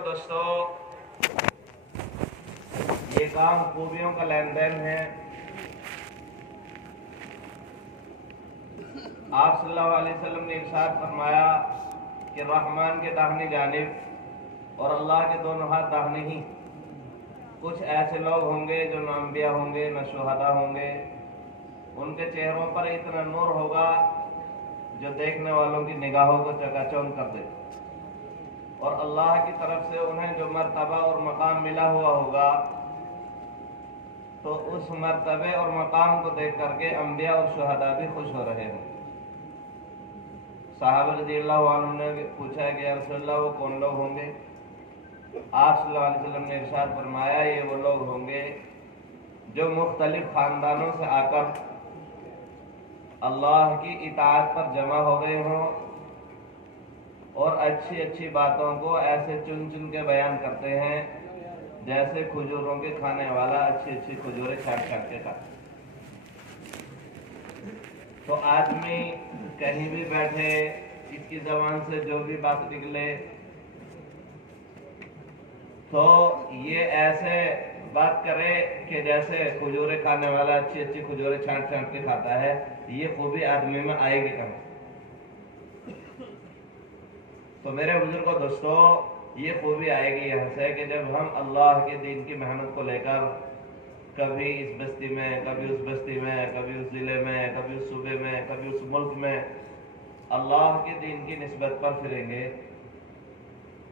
کو دوستو، یہ کام خوبیوں کا لین دین ہے۔ آپ صلی اللہ علیہ وسلم نے ارشاد فرمایا کہ رحمان کے داہنی جانب اور اللہ کے دونوں ہاتھ داہنے ہی کچھ ایسے لوگ ہوں گے جو نہ انبیاء ہوں گے نہ شہداء ہوں گے، ان کے چہروں پر اتنا نور ہوگا جو دیکھنے والوں کی نگاہوں کو چکا چوند کر دے، اور اللہ کی طرف سے انہیں جو مرتبہ اور مقام ملا ہوا ہوگا تو اس مرتبے اور مقام کو دیکھ کر کے انبیاء اور شہداء بھی خوش ہو رہے ہیں۔ صحابہ رضی اللہ عنہ نے پوچھا کہ یا رسول اللہ وہ کون لوگ ہوں گے؟ آپ صلی اللہ علیہ وسلم نے ارشاد فرمایا یہ وہ لوگ ہوں گے جو مختلف خاندانوں سے آ کر اللہ کی اطاعت پر جمع ہو گئے ہوں اور اچھی اچھی باتوں کو ایسے چن چن کے بیان کرتے ہیں جیسے کھجوروں کے کھانے والا اچھی اچھی کھجوریں چھانٹ چھانٹ کے کھاتا۔ تو آدمی کہیں بھی بیٹھے اس کی زبان سے جو بھی بات نکلے تو یہ ایسے بات کرے کہ جیسے کھجوریں کھانے والا اچھی اچھی کھجوریں چھانٹ چھانٹ کے کھاتا ہے۔ یہ خوبی آدمی میں آئے گی کہاں؟ تو میرے بزرگوں دوستو، یہ خوبی آئے گی یہاں سے کہ جب ہم اللہ کے دین کی محنت کو لے کر کبھی اس بستی میں، کبھی اس بستی میں، کبھی اس ضلع میں، کبھی اس صوبے میں، کبھی اس ملک میں اللہ کے دین کی نسبت پر پھریں گے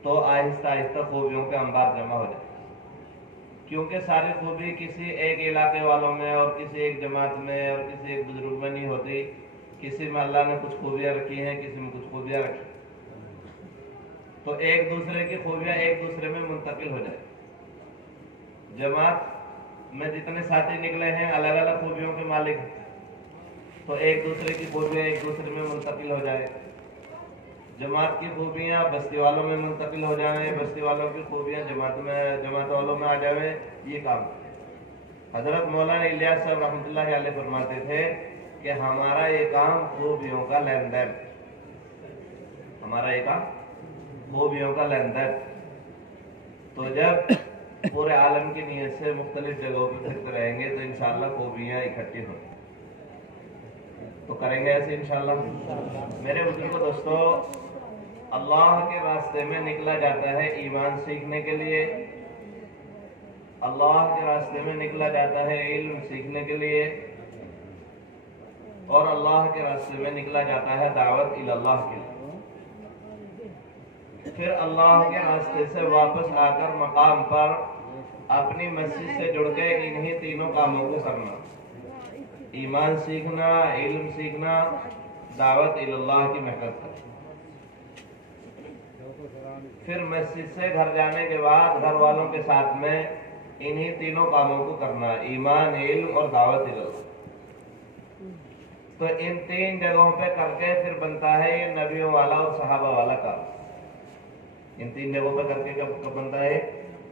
تو آہستہ آہستہ خوبیوں کے انبار جمع ہو جائیں، کیونکہ ساری خوبی کسی ایک علاقے والوں میں اور کسی ایک جماعت میں اور کسی ایک بزرگ میں نہیں ہوتی۔ کسی میں اللہ نے کچھ خوبیاں رکھی ہیں، کسی میں کچھ خوبیاں رکھی، تو ایک دوسرے کی خوبیاں ایک دوسرے میں منتقل ہو جائے۔ جماعت میں جتنے ساتھی نکلے ہیں الگ الگ خوبیوں کے مالک ہیں، تو ایک دوسرے کی خوبیاں ایک دوسرے میں منتقل ہو جائے۔ جماعت کی خوبیاں بستی والوں میں منتقل ہو جائیں، بستی والوں کی خوبیاں جماعت والوں میں آ جائیں، یہ کام۔ حضرت مولانا الیاس صاحب رحمۃ اللہ علیہ فرماتے تھے کہ ہمارا یہ کام خوبیوں کا لین دین، ہمارا یہ کام خوبیوں کا لین دین۔ تو جب پورے عالم کی نیت سے مختلف جگہوں پہ پھرتے رہیں گے تو انشاءاللہ خوبیاں اکٹھی ہوں گی، تو کریں گے ایسے انشاءاللہ۔ میرے بزرگوں دوستو، اللہ کے راستے میں نکلا جاتا ہے ایمان سیکھنے کے لیے، اللہ کے راستے میں نکلا جاتا ہے علم سیکھنے کے لیے، اور اللہ کے راستے میں نکلا جاتا ہے دعوت الی اللہ کے لیے۔ پھر اللہ کے راستے سے واپس آ کر مقام پر اپنی مسجد سے جڑ کے انہی تینوں کاموں کو کرنا: ایمان سیکھنا، علم سیکھنا، دعوت الی اللہ کی محنت کرنا۔ پھر مسجد سے گھر جانے کے بعد گھر والوں کے ساتھ میں انہی تینوں کاموں کو کرنا: ایمان، علم اور دعوت الی اللہ۔ تو ان تین جگہوں پہ کر کے پھر بنتا ہے یہ نبیوں والا اور صحابہ والا کام۔ ان تین جگہوں پہ کر کے کب بنتا ہے؟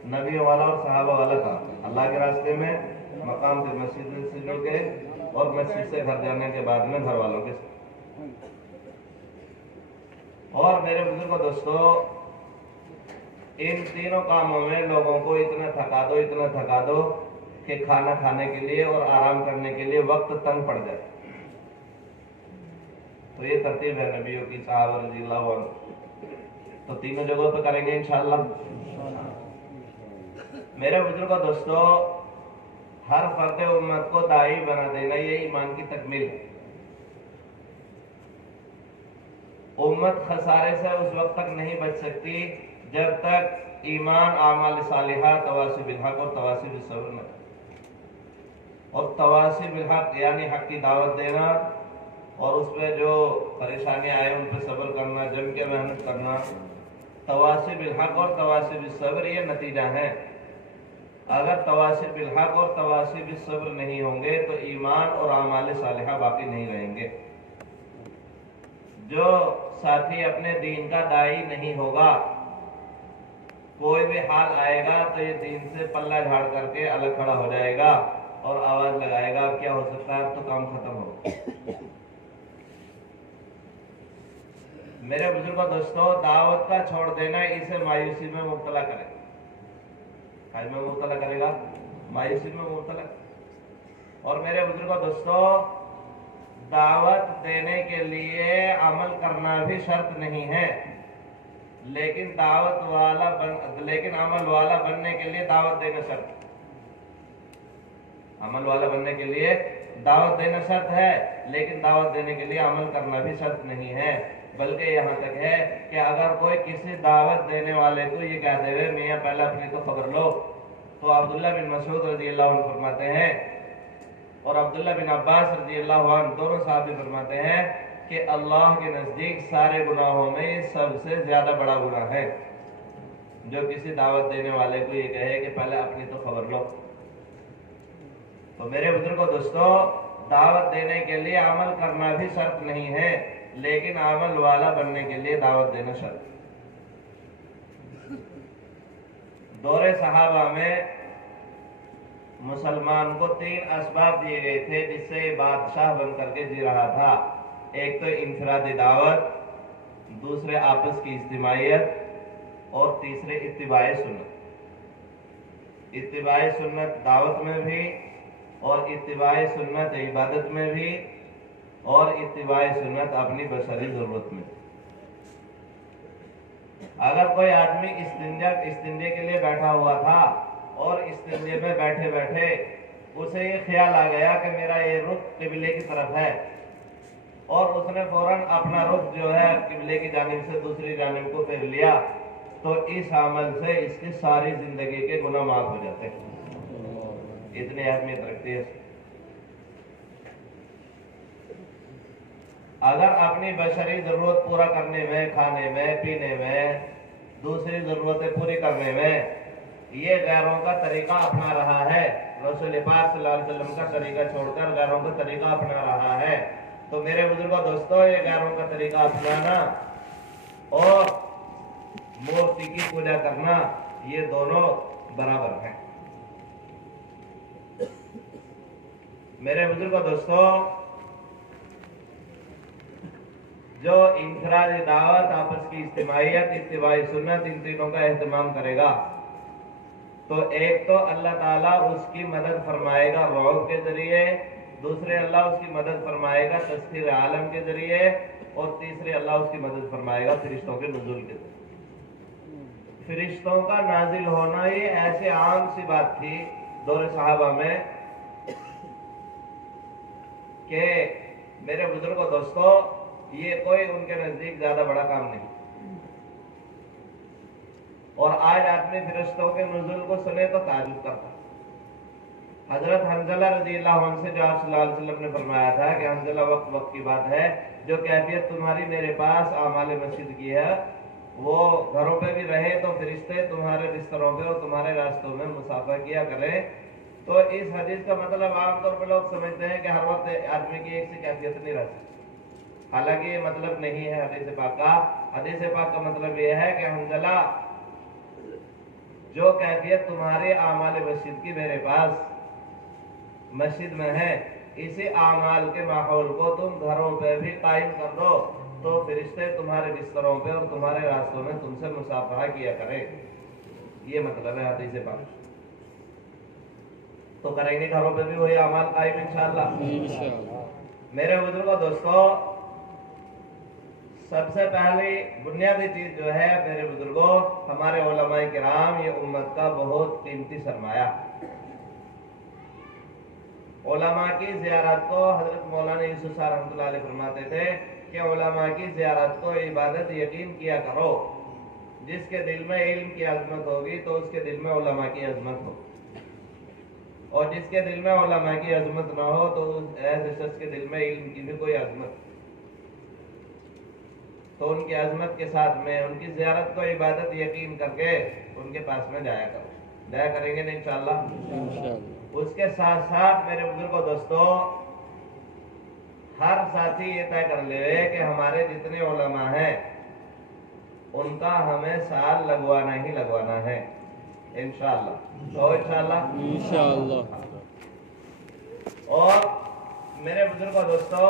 نبیوں والا اور صحابہ والا کام۔ اللہ کے راستے میں مقام پہ مسجد سے جڑ کے اور مسجد سے گھر جانے کے بعد میں گھر والوں کے ساتھ۔ اور میرے بزرگوں دوستو، ان تینوں کاموں میں لوگوں کو اتنا تھکا دو کہ کھانا کھانے کے لیے اور آرام کرنے کے لیے وقت تنگ پڑ جائے۔ تو یہ ترتیب ہے نبیوں کی، صحابہ رضی اللہ عنہ۔ تو تینوں جگہوں پہ کریں گے انشاءاللہ۔ میرے بزرگوں دوستو، ہر فرد امت کو داعی بنا دینا یہ ایمان کی تکمیل ہے۔ امت خسارے سے اس وقت تک نہیں بچ سکتی جب تک ایمان، اعمال صالحہ، تواصی بالحق اور تواصی بالصبر نہ۔ اور تواصی بالحق یعنی حق کی دعوت دینا اور اس پہ جو پریشانی آئے ان پہ صبر کرنا، جم کے محنت کرنا۔ تواصی بالحق اور تواصی بالصبر یہ نتیجہ ہے۔ اگر تواصی بالحق اور تواصی بالصبر نہیں ہوں گے تو ایمان اور اعمال صالحہ باقی نہیں رہیں گے۔ جو ساتھی اپنے دین کا داعی نہیں ہوگا، کوئی بھی حال آئے گا تو یہ دین سے پلہ جھاڑ کر کے الگ کھڑا ہو جائے گا اور آواز لگائے گا اب کیا ہو سکتا ہے، اب تو کام ختم ہو۔ میرے بزرگوں دوستوں، دعوت کا چھوڑ دینا اسے مایوسی میں مبتلا کرے گا. کاج میں مبتلا کرے گا؟ مایوسی میں مبتلا. اور میرے بزرگوں دوستوں، دعوت دینے کے لیے عمل کرنا بھی شرط نہیں ہے، لیکن عمل والا بننے کے لیے دعوت دینا شرط. عمل والا بننے کے لیے دعوت دینا شرط ہے، لیکن دعوت دینے کے لیے عمل کرنا بھی شرط نہیں ہے. بلکہ یہاں تک ہے کہ اگر کوئی کسی دعوت دینے والے کو یہ کہتے ہوئے میاں پہلے اپنی تو خبر لو، تو عبداللہ بن مسعود رضی اللہ عنہ فرماتے ہیں اور عبداللہ بن عباس رضی اللہ عنہ دونوں صحابی فرماتے ہیں کہ اللہ کے نزدیک سارے گناہوں میں یہ سب سے زیادہ بڑا گناہ ہے جو کسی دعوت دینے والے کو یہ کہے کہ پہلے اپنی تو خبر لو. تو میرے بزرگوں دوستوں، دعوت دینے کے لیے عمل کرنا بھی شرط نہیں ہے، لیکن عمل والا بننے کے لیے دعوت دینا شرط. دور صحابہ میں مسلمان کو 3 اسباب دیے گئے تھے جس سے بادشاہ بن کر کے جی رہا تھا. ایک تو انفرادی دعوت، دوسرے آپس کی اجتماعیت، اور تیسرے اتباع سنت. اتباع سنت دعوت میں بھی، اور اتباع سنت عبادت میں بھی، اور اتباع سنت اپنی بشری ضرورت میں. اگر کوئی آدمی استنجے کے لیے بیٹھا ہوا تھا اور استنجے میں بیٹھے بیٹھے اسے یہ خیال آ گیا کہ میرا یہ رخ قبلے کی طرف ہے، اور اس نے فوراً اپنا رخ جو ہے قبلے کی جانب سے دوسری جانب کو پھیر لیا، تو اس عمل سے اس کی ساری زندگی کے گناہ معاف ہو جاتے ہیں. اتنی اہمیت رکھتی ہے. اگر اپنی بشری ضرورت پورا کرنے میں، کھانے میں، پینے میں، دوسری ضرورتیں پوری کرنے میں یہ غیروں کا طریقہ اپنا رہا ہے، رسول پاک صلی اللہ علیہ وسلم کا طریقہ چھوڑ کر غیروں کا طریقہ اپنا رہا ہے، تو میرے بزرگوں دوستوں، یہ غیروں کا طریقہ اپنانا اور مورتی کی پوجا کرنا یہ دونوں برابر ہیں. میرے بزرگوں دوستوں، جو انفرادی دعوت، آپس کی اجتماعیت، اتباع سنت، ان تینوں کا اہتمام کرے گا تو ایک تو اللہ تعالیٰ اس کی مدد فرمائے گا رعب کے ذریعے، دوسرے اللہ اس کی مدد فرمائے گا تسخیر عالم کے ذریعے، اور تیسرے اللہ اس کی مدد فرمائے گا فرشتوں کے نزول کے ذریعے. فرشتوں کا نازل ہونا یہ ایسے عام سی بات تھی دور صحابہ میں کہ میرے بزرگوں دوستوں، یہ کوئی ان کے نزدیک زیادہ بڑا کام نہیں. اور آج آدمی فرشتوں کے نزول کو سنے تو تعجب کرتا. حضرت حنظلہ رضی اللہ عنہ سے جو آپ صلی اللہ علیہ وسلم نے فرمایا تھا کہ حنظلہ وقت کی بات ہے، جو کیفیت تمہاری میرے پاس اعمال مسجد کی ہے، وہ گھروں پہ بھی رہے تو فرشتے تمہارے بستروں پہ اور تمہارے راستوں میں مسافہ کیا کریں. تو اس حدیث کا مطلب عام طور پہ لوگ سمجھتے ہیں کہ ہر وقت آدمی کی ایک سی کیفیت نہیں رہ سکتی، حالانکہ یہ مطلب نہیں ہے حدیث پاک کا. حدیث پاک کا مطلب یہ ہے کہ حنظلہ، جو کیفیت تمہاری اعمال مسجد کی میرے پاس مسجد میں ہے، اسی اعمال کے ماحول کو تم گھروں پہ بھی قائم کر دو تو فرشتے تمہارے بستروں پہ اور تمہارے راستوں میں تم سے مصافحہ کیا کریں. یہ مطلب ہے حدیث پاک. تو کریں گے گھروں پہ بھی وہی اعمال قائم انشاءاللہ. میرے بزرگوں دوستوں، سب سے پہلی بنیادی چیز جو ہے میرے بزرگوں، ہمارے علماء کرام یہ امت کا بہت قیمتی سرمایہ. علماء کی زیارت کو حضرت مولانا یوسف صاحب رحمۃ اللہ علیہ فرماتے تھے کہ علماء کی زیارت کو عبادت یقین کیا کرو. جس کے دل میں علم کی عظمت ہوگی تو اس کے دل میں علماء کی عظمت ہو، اور جس کے دل میں علماء کی عظمت نہ ہو تو ایسے شخص کے دل میں علم کی بھی کوئی عظمت. تو ان کی عظمت کے ساتھ میں ان کی زیارت کو عبادت یقین کر کے ان کے پاس میں جایا کرو. جایا کریں گے نا انشاءاللہ. اس کے ساتھ ساتھ میرے بزرگوں دوستوں، ہر ساتھی یہ طے کر لے کہ ہمارے جتنے علماء ہیں ان کا ہمیں سال لگوانا ہی لگوانا ہے انشاءاللہ. تو انشاءاللہ. اور میرے بزرگوں دوستوں،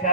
6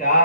4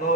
2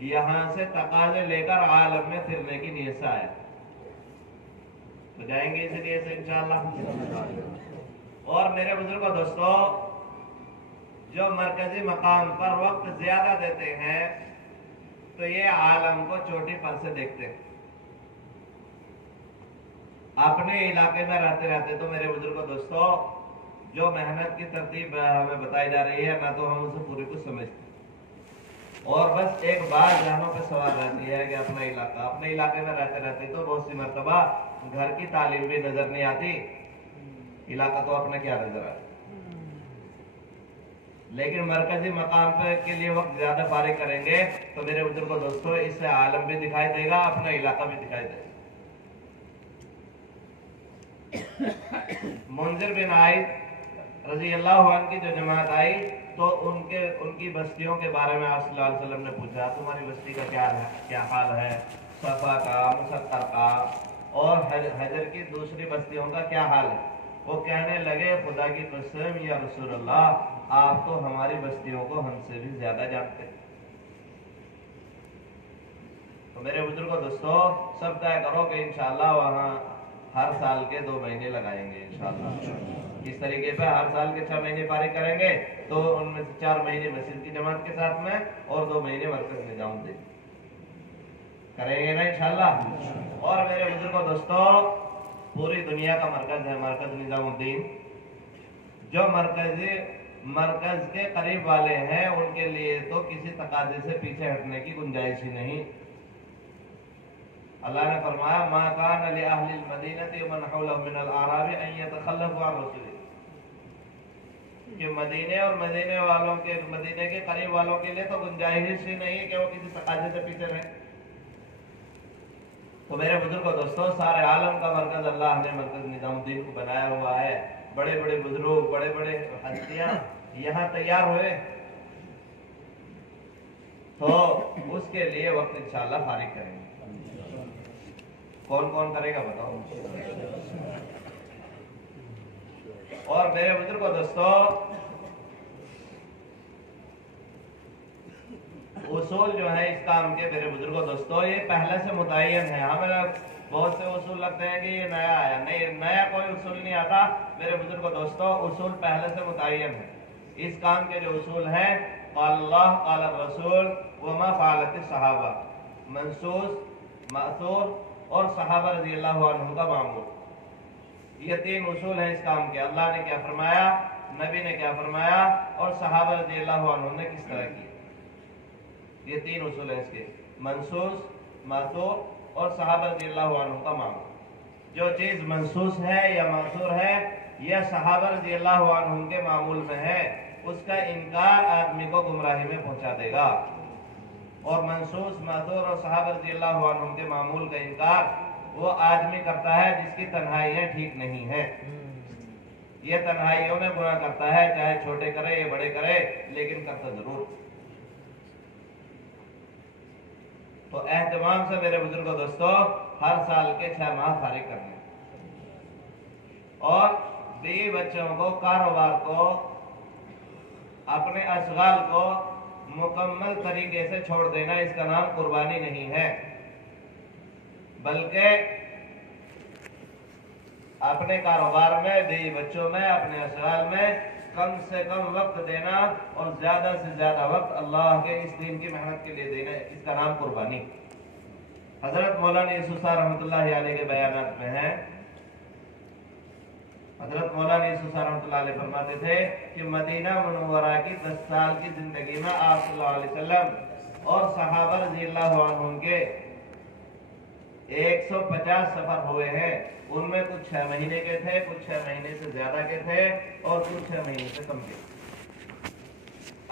یہاں سے تقاضے لے کر عالم میں پھرنے کی نیت سے آیا، تو جائیں گے اسی لیے سے انشاءاللہ۔ اور میرے بزرگوں دوستو، جو مرکزی مقام پر وقت زیادہ دیتے ہیں تو یہ عالم کو چوٹی پر سے دیکھتے ہیں۔ اپنے علاقے میں رہتے رہتے تو میرے بزرگوں دوستو، جو محنت کی ترتیب ہمیں بتائی جا رہی ہے نہ تو ہم اسے پوری کچھ سمجھتے، اور بس ایک بات ذہنوں پہ سوال رہتی ہے کہ اپنے علاقے میں رہتے رہتے تو بہت سی مرتبہ گھر کی تعلیم بھی نظر نہیں آتی، علاقہ تو اپنا کیا نظر آتا، لیکن مرکزی مقام پہ کے لیے وقت زیادہ فارغ کریں گے تو میرے بزرگوں دوستو اس سے عالم بھی دکھائی دے گا، اپنا علاقہ بھی دکھائی دے گا۔ منذر بن عائد رضی اللہ عنہ کی جو جماعت آئی تو ان کی بستیوں کے بارے میں آپ صلی اللہ علیہ وسلم نے پوچھا، تمہاری بستی کا کیا حال ہے، صفا کا، مسقر کا اور حجر کی دوسری بستیوں کا کیا حال ہے؟ وہ کہنے لگے، خدا کی قسم یا رسول اللہ، آپ تو ہماری بستیوں کو ہم سے بھی زیادہ جانتے ہیں۔ تو میرے بزرگوں دوستو، سب طے کرو کہ انشاءاللہ وہاں ہر سال کے 2 مہینے لگائیں گے انشاءاللہ۔ اس طریقے پہ ہر سال کے 6 مہینے فارغ کریں گے تو ان میں سے 4 مہینے مسجد کی جماعت کے ساتھ میں اور 2 مہینے مرکز نظام دے کریں گے نا انشاءاللہ۔ اور میرے بزرگوں دوستو، پوری دنیا کا مرکز ہے مرکز نظام الدین۔ جو مرکز کے قریب والے ہیں ان کے لیے تو کسی تقاضے سے پیچھے ہٹنے کی گنجائش ہی نہیں۔ اللہ نے فرمایا، ما کان لأہل المدینۃ ومن حولهم من الاعراب ان یتخلفوا عن رسول اللہ، کہ مدینے اور مدینے کے قریب والوں کے لیے تو گنجائش ہی نہیں کہ وہ کسی تقاضے سے پیچھے رہیں۔ تو میرے بزرگوں دوستو، سارے عالم کا مرکز اللہ نے مرکز نظام الدین کو بنایا ہوا ہے۔ بڑے بڑے بزرگ، بڑے بڑے ہستیاں یہاں تیار ہوئے، تو اس کے لیے وقت انشاءاللہ فارغ کریں گے۔ کون کون کرے گا بتاؤ؟ اور میرے بزرگوں دوستو، اصول جو ہے اس کام کے میرے بزرگوں دوستو یہ پہلے سے متعین ہے۔ ہمیں بہت سے اصول لگتے ہیں کہ یہ نیا آیا، نہیں، نیا کوئی اصول نہیں آتا میرے بزرگوں دوستو، اصول پہلے سے متعین ہے۔ اس کام کے جو اصول ہیں، قال اللہ قال الرسول وما فعلت الصحابہ، منصوص، مأثور اور صحابہ رضی اللہ عنہ کا معمول، یہ 3 اصول ہیں اس کام کے۔ اللہ نے کیا فرمایا، نبی نے کیا فرمایا اور صحابہ رضی اللہ عنہ نے کس طرح کیا، یہ 3 اصول ہیں اس کے، منصوص، مأثور اور صحابہ رضی اللہ عنہ کا معمول۔ جو چیز منصوص ہے یا مأثور ہے یا صحابہ رضی اللہ عنہ کے معمول میں ہے، اس کا انکار آدمی کو گمراہی میں پہنچا دے گا، اور منصوص، مأثور اور صحابہ رضی اللہ عنہ کے معمول کا انکار وہ آدمی کرتا ہے جس کی تنہائیاں ٹھیک نہیں ہیں۔ یہ تنہائیوں میں گناہ کرتا ہے، چاہے چھوٹے کرے یا بڑے کرے، لیکن کرتا ضرور۔ تو اہتمام سے میرے بزرگوں دوستو، ہر سال کے 6 ماہ فارغ کرنے، اور بیوی بچوں کو، کاروبار کو، اپنے اشغال کو مکمل طریقے سے چھوڑ دینا، اس کا نام قربانی نہیں ہے، بلکہ اپنے کاروبار میں، بیوی بچوں میں، اپنے اشغال میں کم سے کم وقت دینا اور زیادہ سے زیادہ وقت اللہ کے اس دین کی محنت کے لیے دینا، اس کا نام قربانی۔ حضرت مولانا یوسف صاحب رحمۃ اللہ علیہ کے بیانات میں ہے، حضرت مولانا یوسف صاحب رحمۃ اللہ علیہ فرماتے تھے کہ مدینہ منورہ کی 10 سال کی زندگی میں آپ صلی اللہ علیہ وسلم اور صحابہ رضی اللہ عنہ کے 150 سفر ہوئے ہیں، ان میں کچھ 6 مہینے کے تھے، کچھ 6 مہینے سے زیادہ کے تھے اور کچھ 6 مہینے سے کم کے۔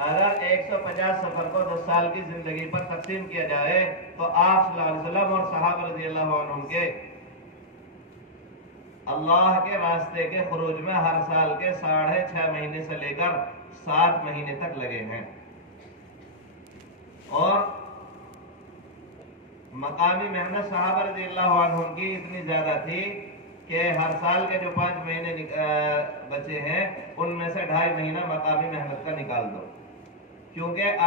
اگر 150 سفر کو 10 سال کی زندگی پر تقسیم کیا جائے تو آپ صلی اللہ علیہ وسلم اور صحابہ رضی اللہ عنہ کے اللہ کے راستے کے خروج میں ہر سال کے 6.5 مہینے سے لے کر 7 مہینے تک لگے ہیں، اور مقامی محنت صحابہ رضی اللہ عنہ کی اتنی زیادہ تھی کہ ہر سال کے جو 5 مہینے بچے ہیں ان میں سے 2.5 مہینہ مقامی محنت کا نکال دو، کیونکہ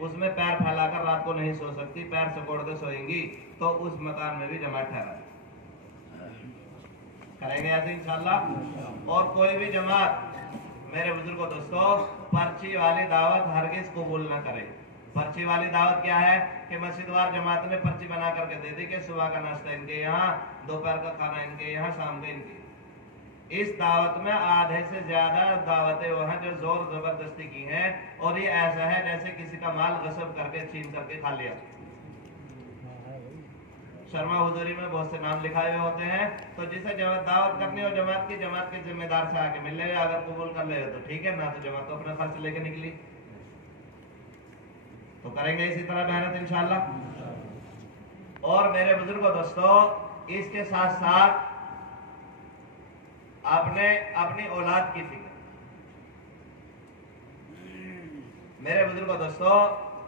اس میں پیر پھیلا کر رات کو نہیں سو سکتی، پیر سکوڑ کے سوئیں گی، تو اس مکان میں بھی جماعت ٹھہرا کریں گے ایسے انشاءاللہ۔ اور کوئی بھی جماعت میرے بزرگوں دوستو پرچی والی دعوت ہرگز قبول نہ کرے۔ پرچی والی دعوت کیا ہے کہ مسجد وار جماعت میں پرچی بنا کر کے دے دی کہ صبح کا ناشتہ ان کے یہاں، دوپہر کا کھانا ان کے یہاں، شام کا ان کے۔ اس دعوت میں آدھے سے زیادہ دعوتیں وہ ہیں جو زور زبردستی کی ہیں، اور یہ ایسا ہے جیسے کسی کا مال غصب کر کے چھین کر کے کھا لیا۔ شرما حضوری میں بہت سے نام لکھائے ہوئے ہوتے ہیں، تو جسے دعوت کرنی ہو جماعت کی، جماعت کے ذمہ دار سے آ کے مل لے گا، اگر قبول کر لے گا تو ٹھیک ہے، نہ تو جماعت تو اپنے خرچ لے کے نکلی۔ تو کریں گے اسی طرح محنت انشاءاللہ۔ اور میرے بزرگوں دوستو اس کے ساتھ ساتھ اپنی اولاد کی فکر۔ میرے بزرگوں دوستو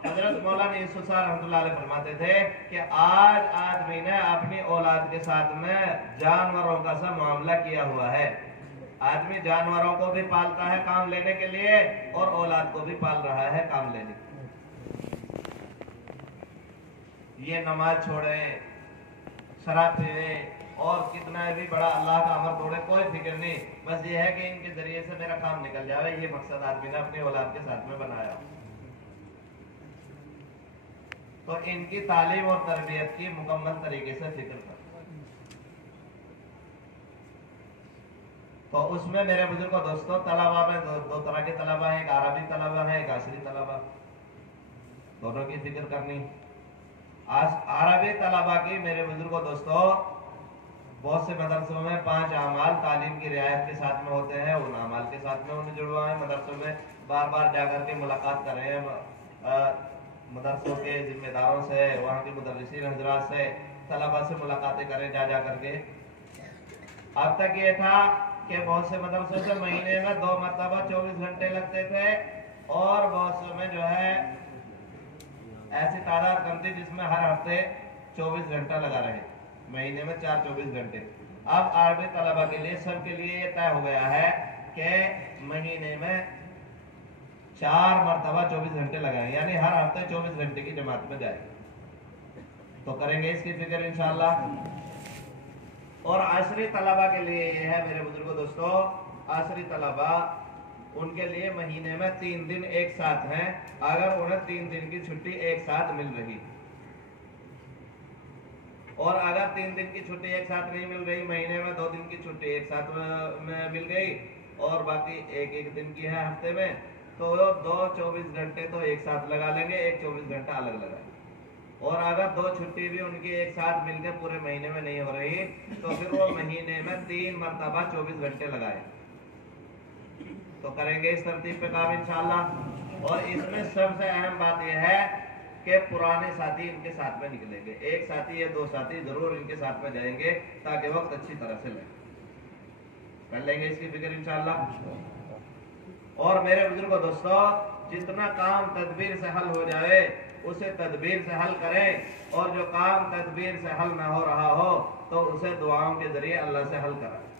حضرت مولانا یوسف صاحب رحمۃ اللہ علیہ فرماتے تھے کہ آج آدمی نے اپنی اولاد کے ساتھ میں جانوروں کا سا معاملہ کیا ہوا ہے۔ آدمی جانوروں کو بھی پالتا ہے کام لینے کے لیے، اور اولاد کو بھی پال رہا ہے کام لینے کے لیے۔ یہ نماز چھوڑیں، شراب پیئیں، اور کتنا بھی بڑا اللہ کا امر توڑے، کوئی فکر نہیں، بس یہ ہے کہ ان کے ذریعے سے میرا کام نکل جائے، یہ مقصد آدمی نے اپنی اولاد کے ساتھ میں بنایا۔ تو ان کی تعلیم اور تربیت کی مکمل طریقے سے فکر کر۔ تو اس میں میرے بزرگوں دوستوں طلبہ میں دو طرح کے طلبہ ہیں، ایک عربی طلبہ ہیں، ایک عصری طلبہ، دونوں کی فکر کرنی۔ عربی طلبہ کی میرے بزرگوں دوستوں بہت سے مدرسوں میں 5 اعمال تعلیم کی رعایت کے ساتھ میں ہوتے ہیں، ان اعمال کے ساتھ میں انہیں جڑوائیں، مدرسوں میں بار بار جا کر کے ملاقات کریں، مدرسوں کے ذمہ داروں سے، وہاں کے مدرسین حضرات سے، طلبہ سے ملاقاتیں کریں جا کر کے۔ اب تک یہ تھا کہ بہت سے مدرسوں سے مہینے میں 2 مرتبہ 24 گھنٹے لگتے تھے، اور بہت سے میں جو ہے ایسی تعداد کم تھی جس میں ہر ہفتے 24 گھنٹہ لگا رہے، مہینے میں 24 گھنٹے۔ اب عربی طلبہ کے لیے سب کے لیے یہ طے ہو گیا ہے کہ مہینے میں 4 مرتبہ 24 گھنٹے لگائیں، یعنی ہر ہفتے 24 گھنٹے کی جماعت میں جائیں۔ تو کریں گے اس کی فکر انشاءاللہ۔ اور عصری طلبہ کے لیے یہ ہے میرے بزرگوں دوستو، عصری طلبہ ان کے لیے مہینے میں 3 دن ایک ساتھ ہیں، اگر انہیں 3 دن کی چھٹی ایک ساتھ مل رہی، اور اگر 3 دن کی چھٹی ایک ساتھ نہیں مل رہی، مہینے میں 2 دن کی چھٹی ایک ساتھ میں مل گئی، اور باقی ایک دن کی ہے ہفتے میں، تو 2 24 گھنٹے تو ایک ساتھ لگا لیں گے، ایک 24 گھنٹہ الگ لگائیں۔ اور اگر 2 چھٹی بھی ان کی ایک ساتھ مل کے پورے مہینے میں نہیں ہو رہی، تو پھر وہ مہینے میں 3 مرتبہ 24 گھنٹے لگائیں۔ تو کریں گے اس ترتیب پہ کام انشاءاللہ۔ اور اس میں سب سے اہم بات یہ ہے کہ پرانے ساتھی ان کے ساتھ میں نکلیں گے، ایک ساتھی یا 2 ساتھی ضرور ان کے ساتھ میں جائیں گے، تاکہ وقت اچھی طرح سے لیں۔ کر لیں گے اس کی فکر انشاءاللہ۔ اور میرے بزرگوں دوستو جتنا کام تدبیر سے حل ہو جائے اسے تدبیر سے حل کریں، اور جو کام تدبیر سے حل نہ ہو رہا ہو تو اسے دعاؤں کے ذریعے اللہ سے حل کرائیں۔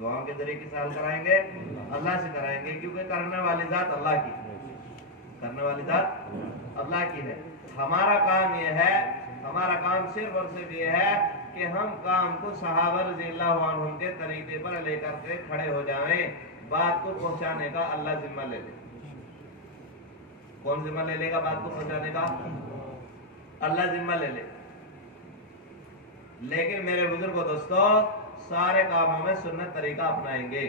دعاؤں کے ذریعے کس سے حل کرائیں گے؟ اللہ سے کرائیں گے، کیونکہ کرنے والی ذات اللہ کی ہے، کرنے والی ذات اللہ کی ہے۔ ہمارا کام یہ ہے، ہمارا کام صرف اور صرف یہ ہے کہ ہم کام کو صحابہ رضی اللہ عنہم کے طریقے پر لے کر کے کھڑے ہو جائیں، بات کو پہنچانے کا اللہ ذمہ لے لے۔ کون ذمہ لے لے گا بات کو پہنچانے کا؟ اللہ ذمہ لے لے۔ لیکن میرے بزرگوں دوستو سارے کاموں میں سنت طریقہ اپنائیں گے،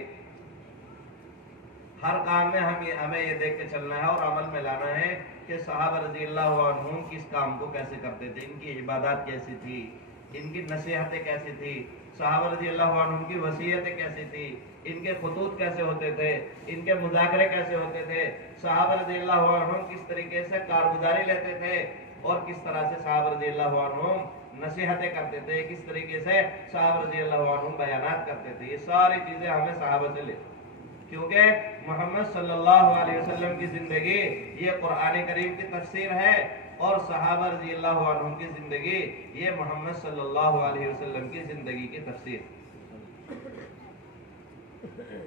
ہر کام میں ہمیں یہ دیکھ کے چلنا ہے اور عمل میں لانا ہے کہ صحابہ رضی اللہ عنہم کس کام کو کیسے کرتے تھے، ان کی عبادات کیسی تھی، ان کی نصیحتیں کیسی تھی، صحابہ رضی اللہ عنہم کی وصیتیں کیسی تھی، ان کے خطوط کیسے ہوتے تھے، ان کے مذاکرے کیسے ہوتے تھے، صحابہ رضی اللہ عنہم کس طریقے سے کارگزاری لیتے تھے، اور کس طرح سے صحابہ رضی اللہ عنہم نصیحتیں کرتے تھے، کس طریقے سے صحابہ رضی اللہ عنہم بیانات کرتے تھے۔ یہ ساری چیزیں ہمیں صحابہ سے لے، کیونکہ محمد صلی اللہ علیہ وسلم کی زندگی یہ قرآن کریم کی تفسیر ہے، اور صحابہ رضی اللہ عنہم کی زندگی یہ محمد صلی اللہ علیہ وسلم کی زندگی کی تفسیر۔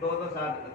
2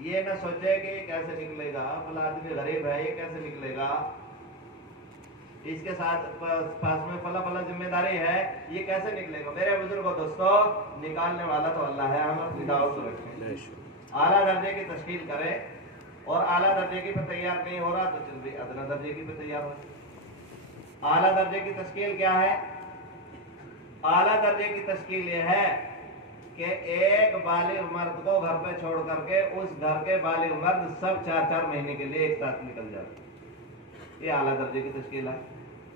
یہ نہ سوچے کہ یہ کیسے نکلے گا، فلاں آدمی غریب ہے یہ کیسے نکلے گا، اس کے ساتھ پاس میں فلاں ذمہ داری ہے یہ کیسے نکلے گا۔ میرے بزرگوں دوستو، نکالنے والا تو اللہ ہے، ہم اپنی دعوت کو رکھیں، اعلیٰ درجے کی تشکیل کریں، اور اعلیٰ درجے کی پہ تیار نہیں ہو رہا تو جلدی ادنا درجے کی پہ تیار ہو۔ اعلیٰ درجے کی تشکیل کیا ہے؟ اعلیٰ درجے کی تشکیل یہ ہے کہ ایک بالغ مرد کو گھر پہ چھوڑ کر کے اس گھر کے بالغ مرد سب 4 مہینے کے لیے ایک ساتھ نکل جاتے، یہ اعلیٰ درجے کی تشکیل ہے۔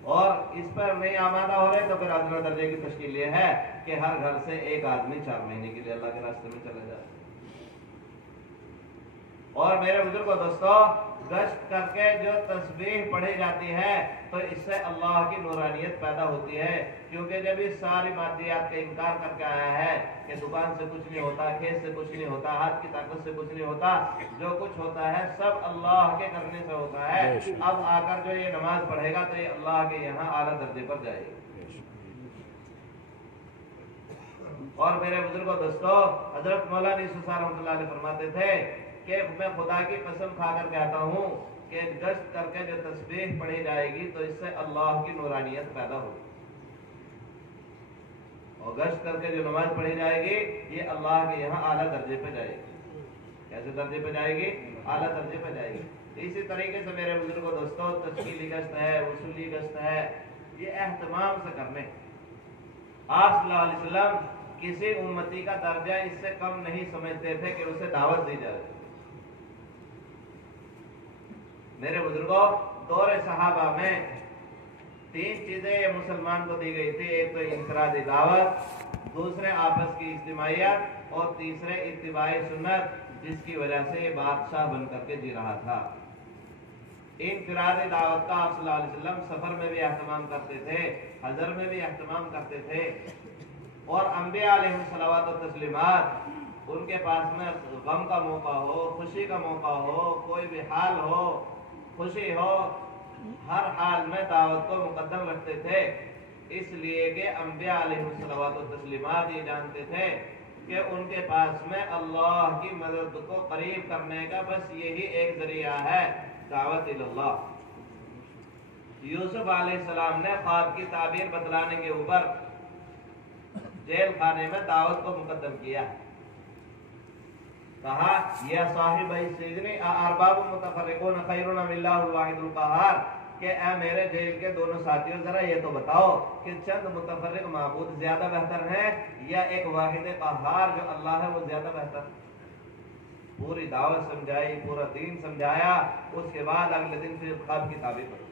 اور اس پر نہیں آمادہ ہو رہے تو پھر ادنا درجے کی تشکیل یہ ہے کہ ہر گھر سے ایک آدمی 4 مہینے کے لیے اللہ کے راستے میں چلا جائے۔ اور میرے بزرگوں دوستو، گشت کر کے جو تسبیح پڑھی جاتی ہے تو اس سے اللہ کی نورانیت پیدا ہوتی ہے، کیونکہ جب اس ساری مادیات کا انکار کر کے آیا ہے کہ دکان سے کچھ نہیں ہوتا، کھیت سے کچھ نہیں ہوتا، ہاتھ کی طاقت سے کچھ نہیں ہوتا، جو کچھ ہوتا ہے سب اللہ کے کرنے سے ہوتا ہے، اب آ کر جو یہ نماز پڑھے گا تو یہ اللہ کے یہاں اعلیٰ درجے پر جائے گا۔ اور میرے بزرگوں دوستو، حضرت مولانا یوسف صاحب رحمۃ اللہ علیہ فرماتے تھے کہ میں خدا کی قسم کھا کر کہتا ہوں کہ گشت کر کے جو تسبیح پڑھی جائے گی تو اس سے اللہ کی نورانیت پیدا ہوگی، اور گشت کر کے جو نماز پڑھی جائے گی یہ اللہ کے یہاں اعلیٰ درجے پہ جائے گی۔ کیسے درجے پہ جائے گی؟ اعلیٰ درجے پہ جائے گی۔ اسی طریقے سے میرے بزرگوں دوستو، تشکیلی گشت ہے، وصولی گشت ہے، یہ اہتمام سے کرنے۔ آپ صلی اللہ علیہ وسلم کسی امتی کا درجہ اس سے کم نہیں سمجھتے تھے کہ اسے دعوت دی جائے۔ میرے بزرگوں، دور صحابہ میں 3 چیزیں مسلمان کو دی گئی تھی، ایک تو انفرادی دعوت، دوسرے آپس کی اجتماعیت، اور تیسرے اتباعی سنت، جس کی وجہ سے یہ بادشاہ بن کر کے جی رہا تھا۔ انفرادی دعوت کا آپ صلی اللہ علیہ وسلم سفر میں بھی اہتمام کرتے تھے، حضر میں بھی اہتمام کرتے تھے، اور انبیاء علیہ الصلوات و تسلیمات ان کے پاس میں غم کا موقع ہو، خوشی کا موقع ہو، کوئی بھی حال ہو، خوشی ہو، ہر حال میں دعوت کو مقدم رکھتے تھے، اس لیے کہ انبیاء علیہ الصلوات و تسلیمات یہ جانتے تھے کہ ان کے پاس میں اللہ کی مدد کو قریب کرنے کا بس یہی ایک ذریعہ ہے، دعوت اللہ۔ یوسف علیہ السلام نے خواب کی تعبیر بتلانے کے اوپر جیل خانے میں دعوت کو مقدم کیا، کہا یا صاحب السجن ارباب متفرقون خیر ام اللہ الواحد القہار، کہ اے میرے جیل کے دونوں ساتھیوں ذرا یہ تو بتاؤ کہ چند متفرق معبود زیادہ بہتر ہیں یا ایک واحد قہار جو اللہ ہے وہ زیادہ بہتر؟ پوری دعوت سمجھائی، پورا دین سمجھایا، اس کے بعد اگلے دن پھر خواب کی تعبیر پڑھی۔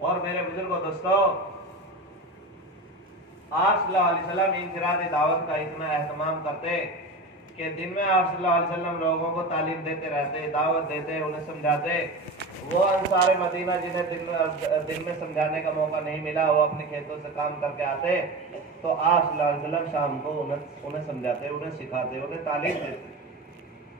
اور میرے بزرگوں دوستو، آپ صلی اللہ علیہ وسلم انفرادی دعوت کا اتنا اہتمام کرتے کہ دن میں آپ صلی اللہ علیہ وسلم لوگوں کو تعلیم دیتے رہتے، دعوت دیتے، انہیں سمجھاتے۔ وہ انصار مدینہ جنہیں دن میں سمجھانے کا موقع نہیں ملا، وہ اپنے کھیتوں سے کام کر کے آتے تو آپ صلی اللہ علیہ وسلم شام کو انہیں سمجھاتے، انہیں سکھاتے، انہیں تعلیم دیتے۔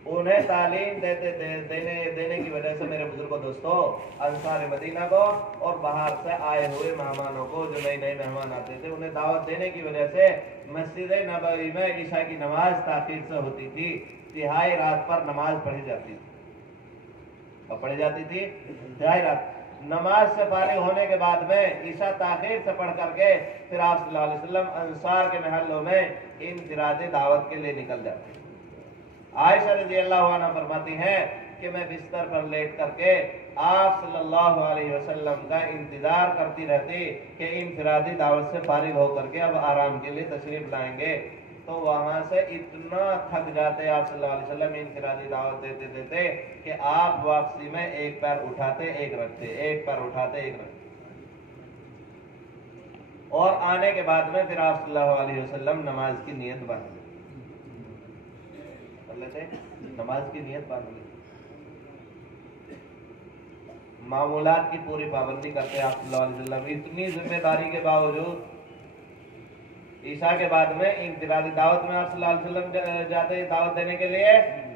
انہیں تعلیم دینے کی وجہ سے میرے بزرگوں دوستو، انصار مدینہ کو اور باہر سے آئے ہوئے مہمانوں کو، جو نئے نئے مہمان آتے تھے، انہیں دعوت دینے کی وجہ سے مسجد نبوی میں عشاء کی نماز تاخیر سے ہوتی تھی، تہائی رات پر نماز پڑھی جاتی تھی، پڑھی جاتی تھی تہائی رات۔ نماز سے فارغ ہونے کے بعد میں عشاء تاخیر سے پڑھ کر کے پھر آپ صلی اللہ علیہ وسلم انصار کے محلوں میں انفرادی دعوت کے لیے نکل جاتے۔ عائشہ رضی اللہ عنہ فرماتی ہیں کہ میں بستر پر لیٹ کر کے آپ صلی اللہ علیہ وسلم کا انتظار کرتی رہتی کہ انفرادی دعوت سے فارغ ہو کر کے اب آرام کے لیے تشریف لائیں گے، تو وہاں سے اتنا تھک جاتے آپ صلی اللہ علیہ وسلم انفرادی دعوت دیتے دیتے کہ آپ واپسی میں ایک پیر اٹھاتے ایک رکھتے، ایک پیر اٹھاتے ایک رکھتے، اور آنے کے بعد میں پھر آپ صلی اللہ علیہ وسلم نماز کی نیت باندھ لیتے، نماز کی نیت باندھ لیتے، معمولات کی پوری پابندی کرتے آپ صلی اللہ علیہ وسلم۔ اتنی ذمہ داری کے باوجود عشاء کے بعد میں انفرادی دعوت میں آپ صلی اللہ علیہ وسلم جاتے دعوت دینے کے لیے،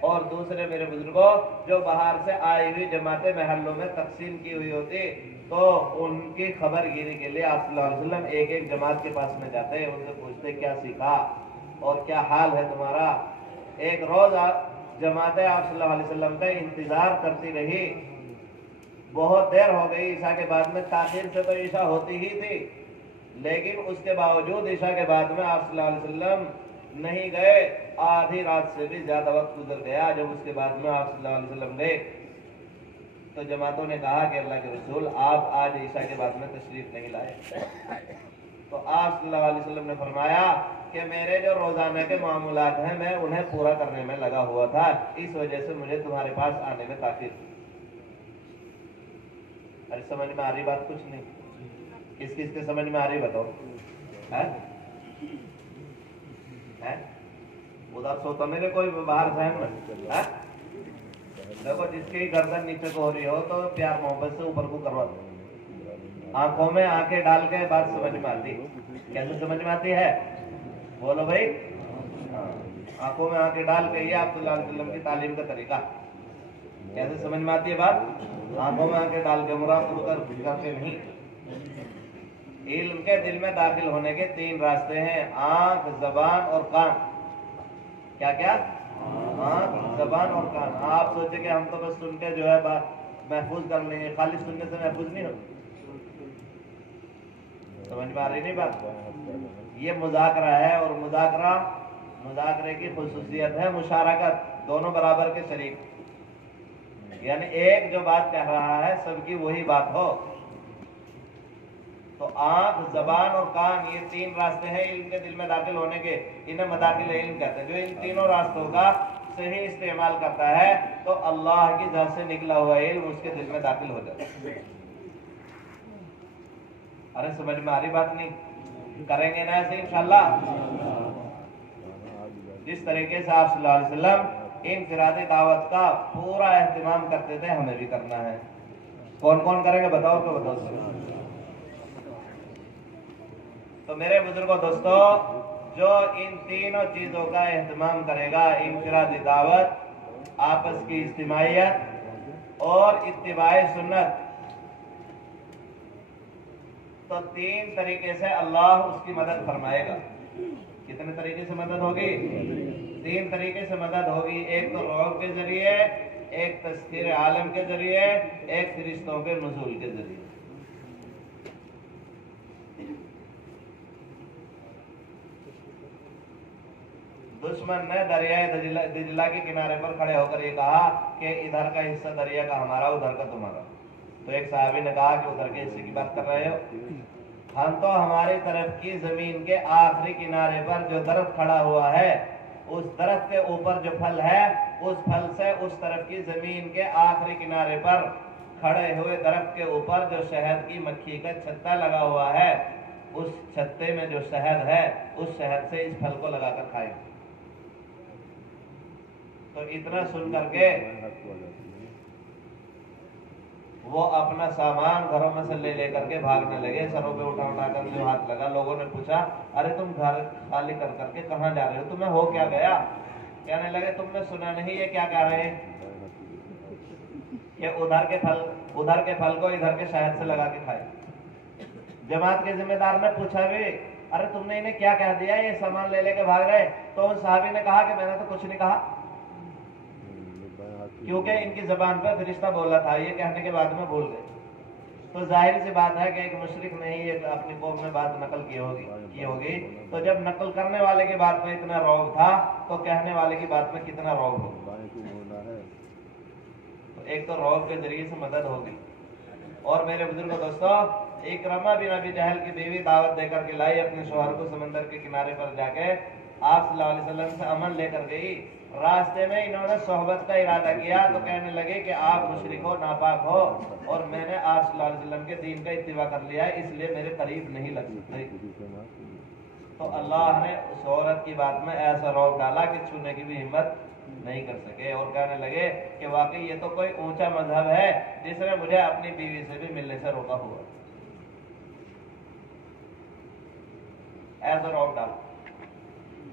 اور دوسرے میرے بزرگوں جو باہر سے آئی ہوئی جماعتیں محلوں میں تقسیم کی ہوئی ہوتی تو ان کی خبر گیری کے لیے آپ صلی اللہ علیہ وسلم ایک ایک جماعت کے پاس میں جاتے، ان سے پوچھتے کیا سیکھا، اور کیا حال ہے تمہارا. ایک روز جماعت آپ صلی اللہ علیہ وسلم کا انتظار کرتی رہی. بہت دیر ہو گئی عشاء کے بعد میں. تاخیر سے تو عشاء ہوتی ہی تھی، لیکن اس کے باوجود عشاء کے بعد میں آپ صلی اللہ علیہ وسلم نہیں گئے. آدھی رات سے بھی زیادہ وقت گزر گیا. جب اس کے بعد میں آپ صلی اللہ علیہ وسلم گئے تو جماعتوں نے کہا کہ اللہ کے رسول آپ آج عشاء کے بعد میں تشریف نہیں لائے. تو آپ صلی اللہ علیہ وسلم نے فرمایا کہ میرے جو روزانہ کے معاملات ہیں میں انہیں پورا کرنے میں لگا ہوا تھا، اس وجہ سے مجھے تمہارے پاس آنے میں تاخیر ہوئی. ارے سمجھ میں آ رہی بات؟ کچھ نہیں. کس کس کے سمجھ میں آ رہی بتاؤ؟ ادھر سوتا میرے کوئی باہر ذہن میں دیکھو، جس کی گردن نیچے کو ہو رہی ہو تو پیار محبت سے اوپر کو کروا دو. آنکھوں میں آنکھیں ڈال کے بات سمجھ میں آتی. کیسے سمجھ میں آتی ہے؟ بولو بھائی. آنکھوں میں آنکھیں ڈال کے یہ آپ صلی اللہ علیہ وسلم کی تعلیم کا طریقہ. کیسے سمجھ میں آتی ہے بات؟ آنکھوں میں آنکھیں ڈال کے مراقبہ کرتے نہیں. علم کے دل میں داخل ہونے کے 3 راستے ہیں: آنکھ، زبان اور کان. کیا کیا؟ آنکھ، زبان اور کان. آپ سوچے کہ ہم تو بس سن کے جو ہے بات محفوظ کر لیں گے. خالی سننے سے محفوظ نہیں ہوتی. سمجھ میں آ رہی نہیں بات؟ یہ مذاکرہ ہے، اور مذاکرے کی خصوصیت ہے مشارکت. دونوں برابر کے شریک، یعنی ایک جو بات کہہ رہا ہے سب کی وہی بات ہو. تو آنکھ، زبان اور کان یہ 3 راستے ہیں علم کے دل میں داخل ہونے کے. انہیں مداخل علم کہتے ہیں. جو ان تینوں راستوں کا صحیح استعمال کرتا ہے تو اللہ کی ذات سے نکلا ہوا علم اس کے دل میں داخل ہو جاتا ہے. ارے سمجھ میں آ رہی بات نہیں؟ کریں گے نا ایسے انشاءاللہ. جس طریقے سے آپ صلی اللہ علیہ وسلم انفرادی دعوت کا پورا اہتمام کرتے تھے ہمیں بھی کرنا ہے. کون کون کریں گے بتاؤ تو بتاؤ. تو میرے بزرگوں دوستو، جو ان تینوں چیزوں کا اہتمام کرے گا، انفرادی دعوت، آپس کی اجتماعیت اور اتباع سنت، تو 3 طریقے سے اللہ اس کی مدد فرمائے گا. کتنے طریقے سے مدد ہوگی؟ 3 طریقے سے مدد ہوگی. ایک تو رعب کے ذریعے، ایک تذکیر عالم کے ذریعے، ایک فرشتوں کے نزول کے ذریعے. دشمن نے دریائے دجلہ کے کنارے پر کھڑے ہو کر یہ کہا کہ ادھر کا حصہ دریا کا ہمارا، ادھر کا تمہارا. تو ایک صحابی نے کہا کہ ادھر کے حصے کی بات کر رہے ہو؟ ہم تو ہماری طرف کی زمین کے آخری کنارے پر جو درخت کھڑا ہوا ہے، اس درخت کے اوپر جو پھل ہے، اس پھل سے اس طرف کی زمین کے آخری کنارے پر کھڑے ہوئے درخت کے اوپر جو شہد کی مکھی کا چھتا لگا ہوا ہے، اس چھتے میں جو شہد ہے اس شہد سے اس پھل کو لگا کر کھائیں. تو اتنا سن کر کے وہ اپنا سامان گھروں میں سے لے کر کے بھاگنے لگے. سروں پہ اٹھا کر جو ہاتھ لگا. لوگوں نے پوچھا ارے تم گھر خالی کر کے کہاں جا رہے ہو؟ تمہیں ہو کیا گیا؟ کہنے لگے تم نے سنا نہیں یہ کیا کہہ رہے ہیں کہ ادھر کے پھل کو ادھر کے شہد سے لگا کے کھائے. جماعت کے ذمہ دار نے پوچھا بھی ارے تم نے انہیں کیا کہہ دیا، یہ سامان لے کے بھاگ رہے؟ تو ان صحابی نے کہا کہ میں نے تو کچھ نہیں کہا، کیونکہ ان کی زبان پہ فرشتہ بولا تھا. یہ کہنے کے بعد میں بھول گئے. تو ظاہر سی بات ہے کہ ایک مشرک نے ہی اپنی قوم میں بات نقل کی ہوگی. تو جب نقل کرنے والے کی بات میں اتنا رعب تھا تو کہنے والے کی بات میں کتنا رعب ہوگا. تو ایک تو رعب کے ذریعے سے مدد ہوگی. اور میرے بزرگوں دوستو، اکرمہ بن ابی جہل کی بیوی دعوت دے کر کے لائی اپنے شوہر کو. سمندر کے کنارے پر جا کے آپ صلی اللہ علیہ وسلم سے امن لے کر گئی. راستے میں انہوں نے صحبت کا ارادہ کیا تو کہنے لگے کہ آپ مشرک ہو، ناپاک ہو، اور میں نے آپ صلی اللہ علیہ وسلم کے دین کا اتباع کر لیا ہے، اس لیے میرے قریب نہیں لگ سکتے. تو اللہ نے اس عورت کی بات میں ایسا رعب ڈالا کہ چھونے کی بھی ہمت نہیں کر سکے. اور کہنے لگے کہ واقعی یہ تو کوئی اونچا مذہب ہے جس نے مجھے اپنی بیوی سے بھی ملنے سے روکا ہوا. ایسا رعب ڈالا.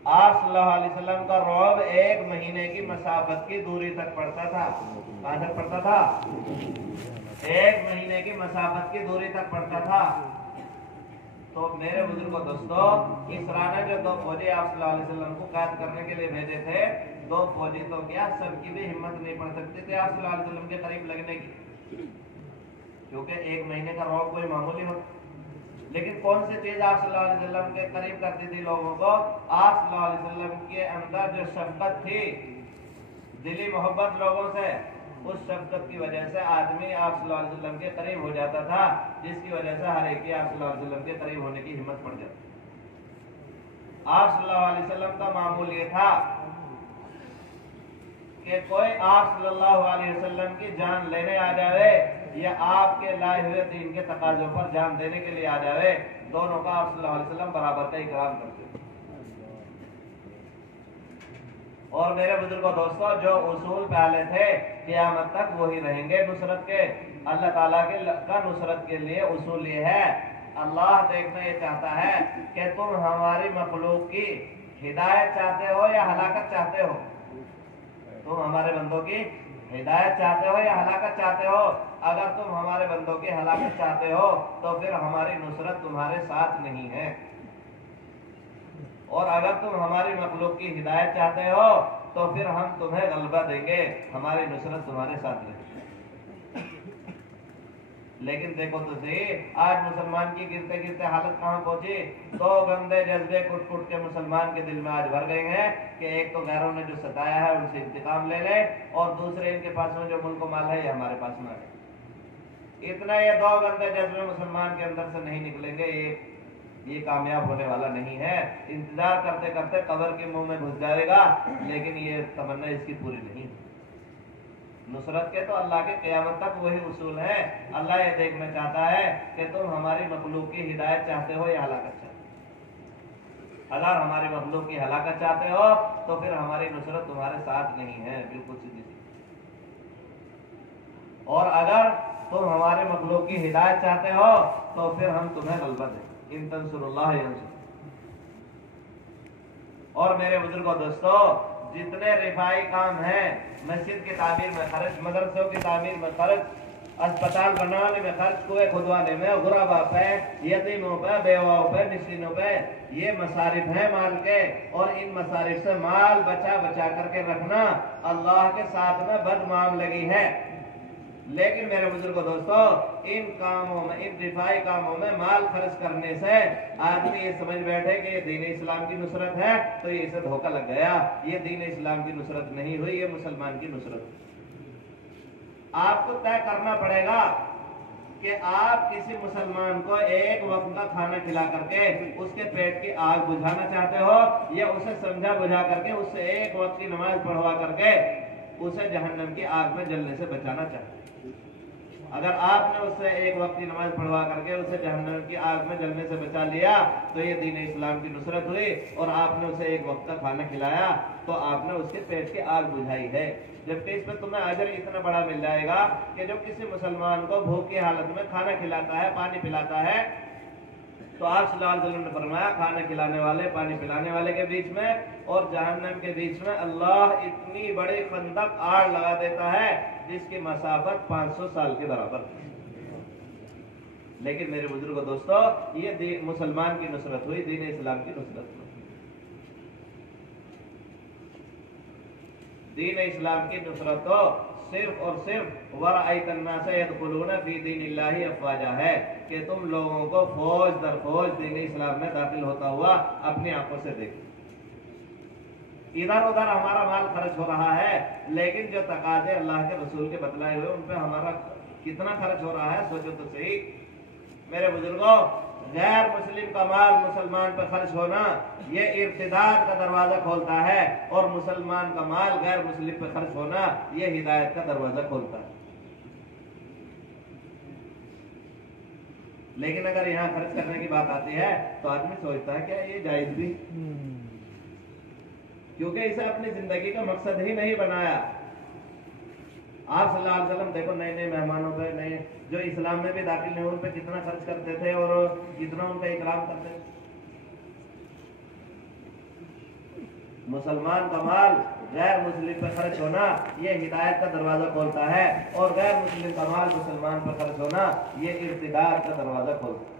آپ صلی اللہ علیہ وسلم کا رعب 1 مہینے کی مسافت کی دوری تک پڑتا تھا. کہاں تک پڑتا تھا؟ 1 مہینے کی مسافت کی دوری تک پڑتا تھا. تو میرے بزرگوں دوستوں اس رانا جو 2 فوجی آپ صلی اللہ علیہ وسلم کو قید کرنے کے لیے بھیجے تھے، 2 فوجی تو کیا سب کی بھی ہمت نہیں پڑ سکتی تھی آپ صلی اللہ علیہ وسلم کے قریب لگنے کی، کیونکہ 1 مہینے کا روگ کوئی معمولی ہوتا۔ لیکن کون سی چیز آپ صلی اللہ علیہ وسلم کے قریب کرتی تھی لوگوں کو؟ آپ صلی اللہ علیہ وسلم کے اندر جو شفقت تھی، دلی محبت لوگوں سے، اس شفقت کی وجہ سے آدمی آپ صلی اللہ علیہ وسلم کے قریب ہو جاتا تھا، جس کی وجہ سے ہر ایک کی آپ صلی اللہ علیہ وسلم کے قریب ہونے کی ہمت پڑ جاتی۔ آپ صلی اللہ علیہ وسلم کا معمول یہ تھا کہ کوئی آپ صلی اللہ علیہ وسلم کی جان لینے آ جائے یا آپ کے لائے ہوئے دین کے تقاضوں پر جان دینے کے لیے آ جائے، دونوں کا آپ صلی اللہ علیہ وسلم برابر کا اکرام کرتے۔ اور میرے بزرگوں دوستوں جو اصول پہلے تھے قیامت تک وہی رہیں گے نصرت کے۔ اللہ تعالیٰ کا نصرت کے لیے اصول یہ ہے، اللہ دیکھنا یہ چاہتا ہے کہ تم ہماری مخلوق کی ہدایت چاہتے ہو یا ہلاکت چاہتے ہو؟ تم ہمارے بندوں کی ہدایت چاہتے ہو یا ہلاکت چاہتے ہو؟ اگر تم ہمارے بندوں کی ہلاکت چاہتے ہو تو پھر ہماری نصرت تمہارے ساتھ نہیں ہے، اور اگر تم ہماری مخلوق کی ہدایت چاہتے ہو تو پھر ہم تمہیں غلبہ دیں گے، ہماری نصرت تمہارے ساتھ رہے گی۔ لیکن دیکھو تو صحیح، آج مسلمان کی گرتے گرتے حالت کہاں پہنچی؟ 2 گندے جذبے کٹ کٹ کے مسلمان کے دل میں آج بھر گئے ہیں کہ ایک تو غیروں نے جو ستایا ہے ان سے انتقام لے لے، اور دوسرے ان کے پاس میں جو ملک و مال ہے یہ ہمارے پاس میں ہے۔ اتنا یہ 2 گندے جذبے مسلمان کے اندر سے نہیں نکلیں گے، یہ کامیاب ہونے والا نہیں ہے۔ انتظار کرتے کرتے قبر کے منہ میں گھس جائے گا، لیکن یہ تمنا اس کی پوری نہیں۔ نصرت کے تو اللہ کے قیامت تک وہی اصول ہے۔ اللہ یہ دیکھنا چاہتا ہے کہ تم ہماری مخلوق کی ہدایت چاہتے ہو یا ہلاکت چاہتے ہو۔ اگر ہماری مخلوق کی ہلاکت چاہتے ہو تو پھر ہماری نصرت تمہارے ساتھ نہیں ہے، بالکل سیدھی سی۔ اور اگر تم ہمارے مخلوق کی ہدایت چاہتے ہو تو پھر ہم تمہیں غلبہ دیں، ان تنصر اللہ ینصر۔ اور میرے بزرگوں دوستو جتنے رفائی کام ہیں، مسجد کی تعمیر میں خرچ، مدرسوں کی تعمیر میں خرچ، اسپتال بنانے میں خرچ، کنویں کھدوانے میں، غربا پہ، یتیموں پہ، بیواؤں پہ، مسکینوں پہ، یہ مصارف ہیں مال کے، اور ان مصارف سے مال بچا بچا کر کے رکھنا اللہ کے ساتھ میں بد معاملگی ہے۔ لیکن میرے بزرگوں دوستو ان کاموں میں، ان دفاعی کاموں میں مال خرچ کرنے سے آدمی یہ سمجھ بیٹھے کہ یہ دین اسلام کی نصرت ہے تو یہ اسے دھوکہ لگ گیا، یہ دین اسلام کی نصرت نہیں ہوئی، یہ مسلمان کی نصرت۔ آپ کو طے کرنا پڑے گا کہ آپ کسی مسلمان کو ایک وقت کا کھانا کھلا کر کے اس کے پیٹ کی آگ بجھانا چاہتے ہو، یا اسے سمجھا بجھا کر کے اس سے ایک وقت کی نماز پڑھوا کر کے اسے جہنم کی آگ میں جلنے سے بچانا چاہتے ہیں۔ اگر آپ نے اس سے ایک وقت کی نماز پڑھوا کر کے اسے جہنم کی آگ میں جلنے سے بچا لیا تو یہ دین اسلام کی نصرت ہوئی، اور آپ نے اسے ایک وقت کا کھانا کھلایا تو آپ نے اس کے پیٹ کی آگ بجھائی ہے۔ جبکہ اس میں تمہیں اجر اتنا بڑا مل جائے گا کہ جو کسی مسلمان کو بھوک کی حالت میں کھانا کھلاتا ہے، پانی پلاتا ہے، تو آپ صلی اللہ علیہ وسلم نے فرمایا کھانا کھلانے والے، پانی پلانے والے کے بیچ میں اور جہنم کے بیچ میں اللہ اتنی بڑی خندق آڑ لگا دیتا ہے جس کی مسافت 500 سال کے برابر۔ لیکن میرے بزرگوں دوستو یہ مسلمان کی نصرت ہوئی، دین اسلام کی نصرت ہوئی۔ دین اسلام کی نصرت تو صرف اور صرف وَرَأَيْتَ النَّاسَ يَدْخُلُونَ فِي دِينِ اللَّهِ أَفْوَاجًا ہے کہ تم لوگوں کو فوج در فوج دین اسلام میں داخل ہوتا ہوا اپنی آنکھوں سے دیکھو۔ ادھر ادھر ہمارا مال خرچ ہو رہا ہے، لیکن جو تقاضے اللہ کے رسول کے بتلائے ہوئے ان پہ ہمارا کتنا خرچ ہو رہا ہے سوچو تو صحیح۔ میرے بزرگوں غیر مسلم کا مال مسلمان پہ خرچ ہونا یہ ارتداد کا دروازہ کھولتا ہے، اور مسلمان کا مال غیر مسلم پہ خرچ ہونا یہ ہدایت کا دروازہ کھولتا ہے۔ لیکن اگر یہاں خرچ کرنے کی بات آتی ہے تو آدمی سوچتا ہے کہ یہ جائز بھی، کیونکہ اسے اپنی زندگی کا مقصد ہی نہیں بنایا۔ آپ صلی اللہ علیہ وسلم دیکھو نئے نئے مہمانوں پہ، نئے جو اسلام میں بھی داخل نہیں ان پہ کتنا خرچ کرتے تھے اور کتنا ان کا اکرام کرتے تھے۔ مسلمان کا مال غیر مسلم پہ خرچ ہونا یہ ہدایت کا دروازہ کھولتا ہے، اور غیر مسلم کا مال مسلمان پہ خرچ ہونا یہ ارتداد کا دروازہ کھولتا ہے۔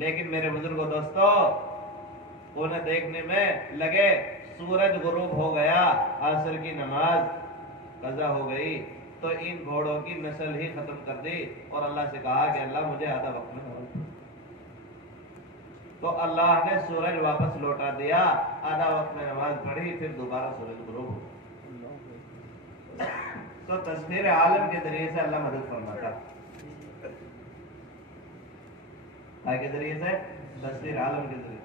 لیکن میرے بزرگوں دوستوں انہیں دیکھنے میں لگے سورج غروب ہو گیا، عصر کی نماز قضا ہو گئی، تو ان گھوڑوں کی نسل ہی ختم کر دی اور اللہ سے کہا کہ اللہ مجھے آدھا وقت میں نماز، تو اللہ نے سورج واپس لوٹا دیا، آدھا وقت میں نماز پڑھی، پھر دوبارہ سورج غروب ہو گیا۔ تو تسخیر عالم کے ذریعے سے اللہ مدد فرماتا ہے، کے ذریعے سے تسخیر عالم کے ذریعے۔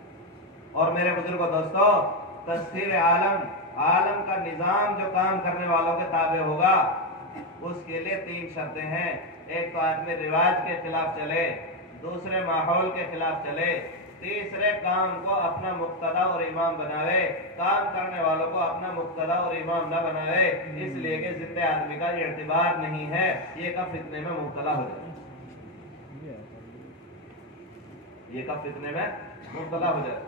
اور میرے بزرگوں دوستو تسخیر عالم کا نظام جو کام کرنے والوں کے تابع ہوگا اس کے لیے 3 شرطیں ہیں۔ ایک تو آدمی رواج کے خلاف چلے، دوسرے ماحول کے خلاف چلے، تیسرے کام کو اپنا مقتدا اور امام بناوے، کام کرنے والوں کو اپنا مقتدا اور امام نہ بناوے، اس لیے کہ زندہ آدمی کا یہ اعتبار نہیں ہے، یہ کب فتنے میں مبتلا ہو جائے، یہ کب فتنے میں مبتلا ہو جائے۔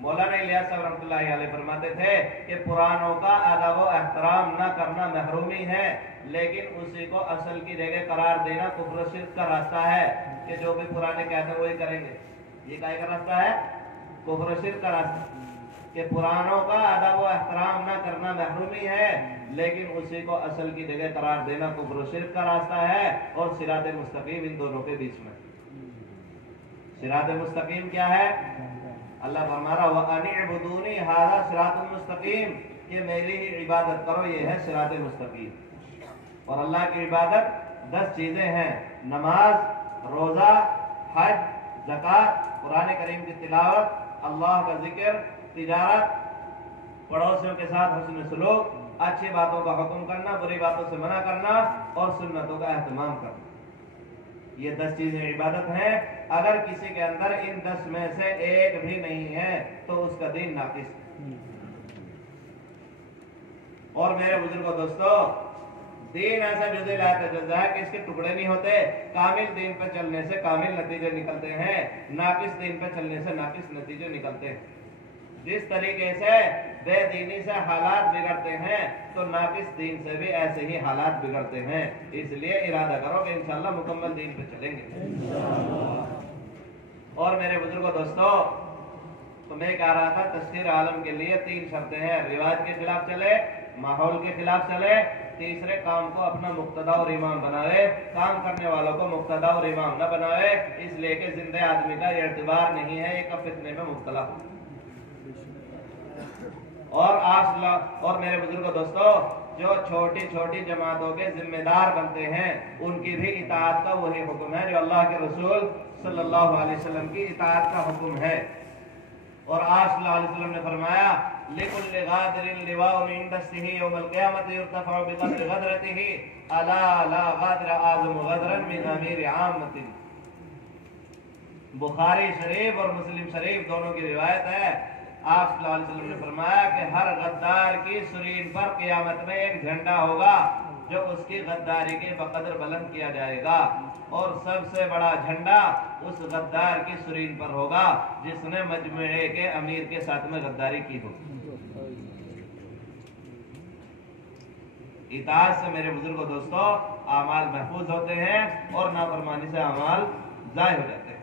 مولانا الیاس صاحب رحمۃ اللہ علیہ فرماتے تھے کہ پرانوں کا ادب و احترام نہ کرنا محرومی ہے، لیکن اسی کو اصل کی جگہ قرار دینا کفر و شرک کا راستہ ہے، کہ جو بھی پرانے کہتے ہیں وہی کریں گے، یہ کیا کا راستہ ہے؟ کفر و شرک کا راستہ، کہ پرانوں کا ادب و احترام نہ کرنا محرومی ہے، لیکن اسی کو اصل کی جگہ قرار دینا کفر و شرک کا راستہ ہے، اور صراط مستقیم ان دونوں کے بیچ میں۔ صراط مستقیم کیا ہے؟ اللہ فرما رہا وَأَنِ اعْبُدُونِي هَذَا صِرَاطٌ مُسْتَقِيم، کہ میری ہی عبادت کرو، یہ ہے صراط مستقیم۔ اور اللہ کی عبادت 10 چیزیں ہیں، نماز، روزہ، حج، زکوٰۃ، قرآن کریم کی تلاوت، اللہ کا ذکر، تجارت، پڑوسیوں کے ساتھ حسن سلوک، اچھی باتوں کا حکم کرنا، بری باتوں سے منع کرنا، اور سنتوں کا اہتمام کرنا، یہ 10 چیزیں عبادت ہیں۔ اگر کسی کے اندر ان 10 میں سے ایک بھی نہیں ہے تو اس کا دین ناقص ہے۔ اور میرے بزرگوں دوستو دین ایسا جزء لا تجزا ہے کہ اس کے ٹکڑے نہیں ہوتے، کامل دین پہ چلنے سے کامل نتیجے نکلتے ہیں، ناقص دین پہ چلنے سے ناقص نتیجے نکلتے ہیں۔ جس طریقے سے بے دینی سے حالات بگڑتے ہیں تو ناقص دین سے بھی ایسے ہی حالات بگڑتے ہیں، اس لیے ارادہ کرو کہ انشاءاللہ مکمل دین پہ چلیں گے۔ اور میرے بزرگوں دوستو تو میں کہہ رہا تھا تسخیر عالم کے لیے 3 شرطیں ہیں، رواج کے خلاف چلے، ماحول کے خلاف چلے، تیسرے کام کو اپنا مقتدا اور امام بنائے، کام کرنے والوں کو مقتدا اور امام نہ بنائے، اس لیے کہ زندہ آدمی کا یہ اعتبار نہیں ہے، یہ کب فتنے میں مبتلا ہو۔ اور میرے بزرگوں دوستو جو چھوٹی چھوٹی جماعتوں کے ذمہ دار بنتے ہیں ان کی بھی اطاعت کا وہی حکم ہے جو اللہ کے رسول صلی اللہ علیہ وسلم کی اطاعت کا حکم ہے۔ اور آج صلی اللہ علیہ وسلم نے فرمایا لِكُلِّ غَادِرٍ لِوَاءٌ مِّن دَسْتِهِ يَوْمَ الْقِيَامَةِ يُرْتَفَعُ بِقَدْرِ غَدْرَتِهِ أَلَا لَا غَادِرَ أَعْظَمُ غَدْرًا مِّنْ أَمِيرِ عَامَّةٍ۔ بخاری شریف اور مسلم شریف دونوں کی روایت ہے، آپ صلی اللہ علیہ وسلم نے فرمایا کہ ہر غدار کی سرین پر قیامت میں ایک جھنڈا ہوگا جو اس کی غداری کے بقدر بلند کیا جائے گا، اور سب سے بڑا جھنڈا اس غدار کی سرین پر ہوگا جس نے مجموعے کے امیر کے ساتھ میں غداری کی ہوگی۔ اطاعت سے میرے بزرگوں دوستو اعمال محفوظ ہوتے ہیں اور نافرمانی سے اعمال ضائع ہو جاتے ہیں۔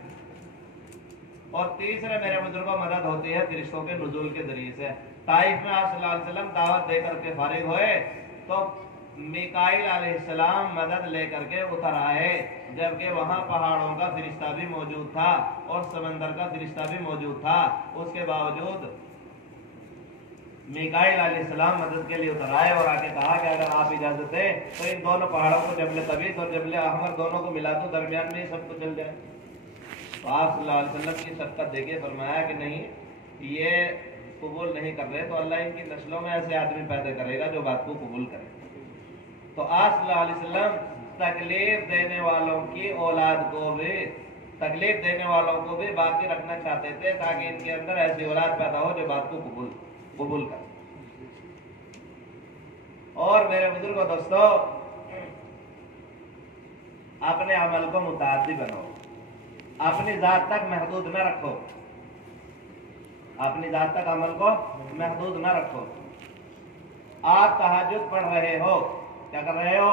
اور تیسرے میرے بزرگوں مدد ہوتی ہے فرشتوں کے نزول کے ذریعے سے۔ طائف میں آپ صلی اللہ علیہ وسلم دعوت دے کر کے فارغ ہوئے تو میکائیل علیہ السلام مدد لے کر کے اتر آئے، جبکہ وہاں پہاڑوں کا فرشتہ بھی موجود تھا اور سمندر کا فرشتہ بھی موجود تھا، اس کے باوجود میکائیل علیہ السلام مدد کے لیے اتر آئے اور آ کے کہا کہ اگر آپ اجازت دیں تو ان دونوں پہاڑوں کو جبل طبیعت اور جبل احمر دونوں کو ملا دو، درمیان میں سب کو چل جائے۔ تو آپ صلی اللہ علیہ وسلم کی شفقت دیکھے فرمایا کہ نہیں، یہ قبول نہیں کر رہے تو اللہ ان کی نسلوں میں ایسے آدمی پیدا کرے گا جو بات کو قبول کرے۔ تو آپ صلی اللہ علیہ وسلم تکلیف دینے والوں کی اولاد کو بھی، تکلیف دینے والوں کو بھی باقی رکھنا چاہتے تھے تاکہ ان کے اندر ایسی اولاد پیدا ہو جو بات کو قبول کرے۔ اور میرے بزرگوں دوستو اپنے عمل کو متعدی بناؤ، اپنی ذات تک محدود نہ رکھو، اپنی ذات تک عمل کو محدود نہ رکھو۔ آپ تہجد پڑھ رہے ہو، کیا کر رہے ہو؟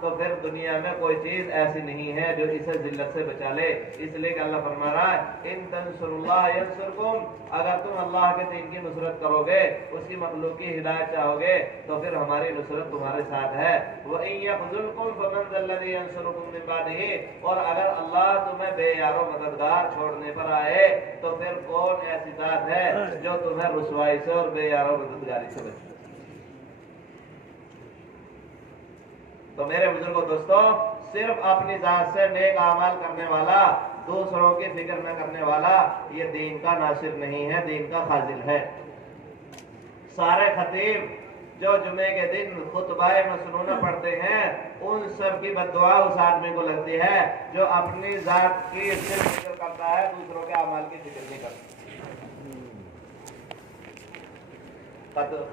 تو پھر دنیا میں کوئی چیز ایسی نہیں ہے جو اسے ذلت سے بچا لے. اس لیے کہ اللہ فرما رہا ہے ان تنصروا اللہ ینصرکم، اگر تم اللہ کے دین کی نصرت کرو گے، اس کی مخلوق کی ہدایت چاہو گے، تو پھر ہماری نصرت تمہارے ساتھ ہے. وَإِن يَخْذُلْكُمْ فَمَنْ ذَا الَّذِي يَنصُرُكُم مِّن بَعْدِهِ، اور اگر اللہ تمہیں بے یار و مددگار چھوڑنے پر آئے تو پھر کون ایسی ذات ہے جو تمہیں رسوائی سے اور بے یار و مددگاری سے بچے. تو میرے بزرگوں دوستوں، صرف اپنی ذات سے نیک اعمال کرنے والا، دوسروں کی فکر نہ کرنے والا، یہ دین کا ناصر نہیں ہے، دین کا خاذل ہے. سارے خطیب جو جمعے کے دن خطبہ مسنونہ پڑھتے ہیں، ان سب کی بد دعا اس آدمی کو لگتی ہے جو اپنی ذات کی صرف فکر کرتا ہے، دوسروں کے اعمال کی فکر نہیں کرتا.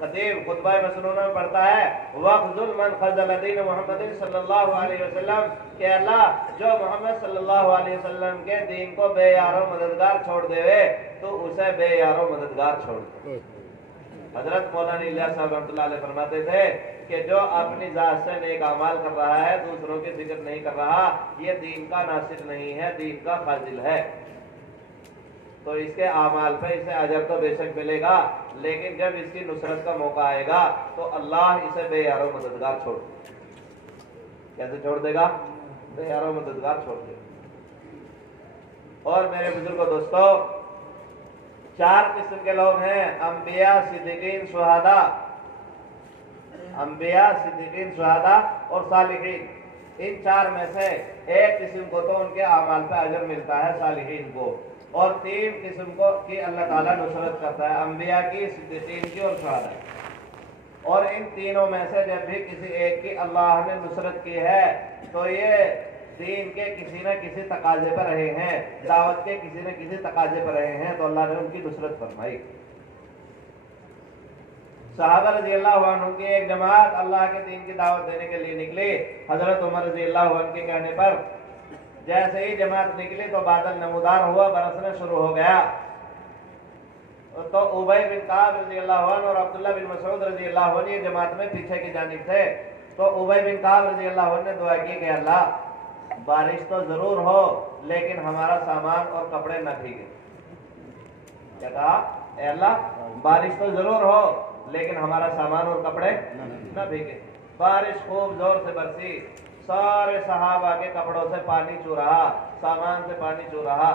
خطیب خطبہ مسنونہ میں پڑھتا ہے وَخْذُلْ مَنْ خَذَلَ دِينَ مُحَمَّدٍ صلی اللہ علیہ وسلم، کہ اللہ جو محمد صلی اللہ علیہ وسلم کے دین کو بے یار و مددگار چھوڑ دے تو اسے بے یار و مددگار چھوڑ دے. حضرت مولانا الیاس صاحب رحمۃ اللہ علیہ فرماتے تھے کہ جو اپنی ذات سے نیک اعمال کر رہا ہے، دوسروں کی فکر نہیں کر رہا، یہ دین کا ناصر نہیں ہے، دین کا خاذل ہے. تو اس کے اعمال پہ اسے اجر تو بے شک ملے گا، لیکن جب اس کی نصرت کا موقع آئے گا تو اللہ اسے بے یار و مددگار چھوڑ دے گا. کیسے چھوڑ دے گا؟ بے یار و مددگار چھوڑ دے گا. اور میرے بزرگوں دوستو، 4 قسم کے لوگ ہیں: انبیاء، صدیقین، شہداء. انبیاء، صدیقین، شہداء اور صالحین. ان 4 میں سے ایک قسم کو تو ان کے اعمال پہ اجر ملتا ہے، صالحین کو، اور 3 قسم کو کی اللہ تعالیٰ نصرت کرتا ہے، انبیاء کی، صدیقین کی اور شہداء. اور ان تینوں میں سے جب بھی کسی ایک کی اللہ نے نصرت کی ہے تو یہ دین کے کسی نہ کسی تقاضے پر رہے ہیں، دعوت کے کسی نہ کسی تقاضے پر رہے ہیں، تو اللہ نے ان کی نصرت فرمائی. صحابہ رضی اللہ عنہ کی ایک جماعت اللہ کے دین کی دعوت دینے کے لیے نکلی. حضرت عمر رضی اللہ عنہ کے کہنے پر جیسے ہی جماعت نکلی تو بادل نمودار ہوا، برسنا شروع ہو گیا. تو ابی بن کعب رضی اللہ عنہ اور عبداللہ بن مسعود رضی اللہ عنہ یہ جماعت میں پیچھے کی جانب تھے. تو ابی بن کعب رضی اللہ عنہ نے دعا کی کہ اللہ بارش تو ضرور ہو لیکن ہمارا سامان اور کپڑے نہ بھیگے. کیا کہا؟ اے اللہ بارش تو ضرور ہو لیکن ہمارا سامان اور کپڑے نہ بھیگے. بارش خوب زور سے برسی، سارے صحابہ کے کپڑوں سے پانی چو رہا، سامان سے پانی چو رہا.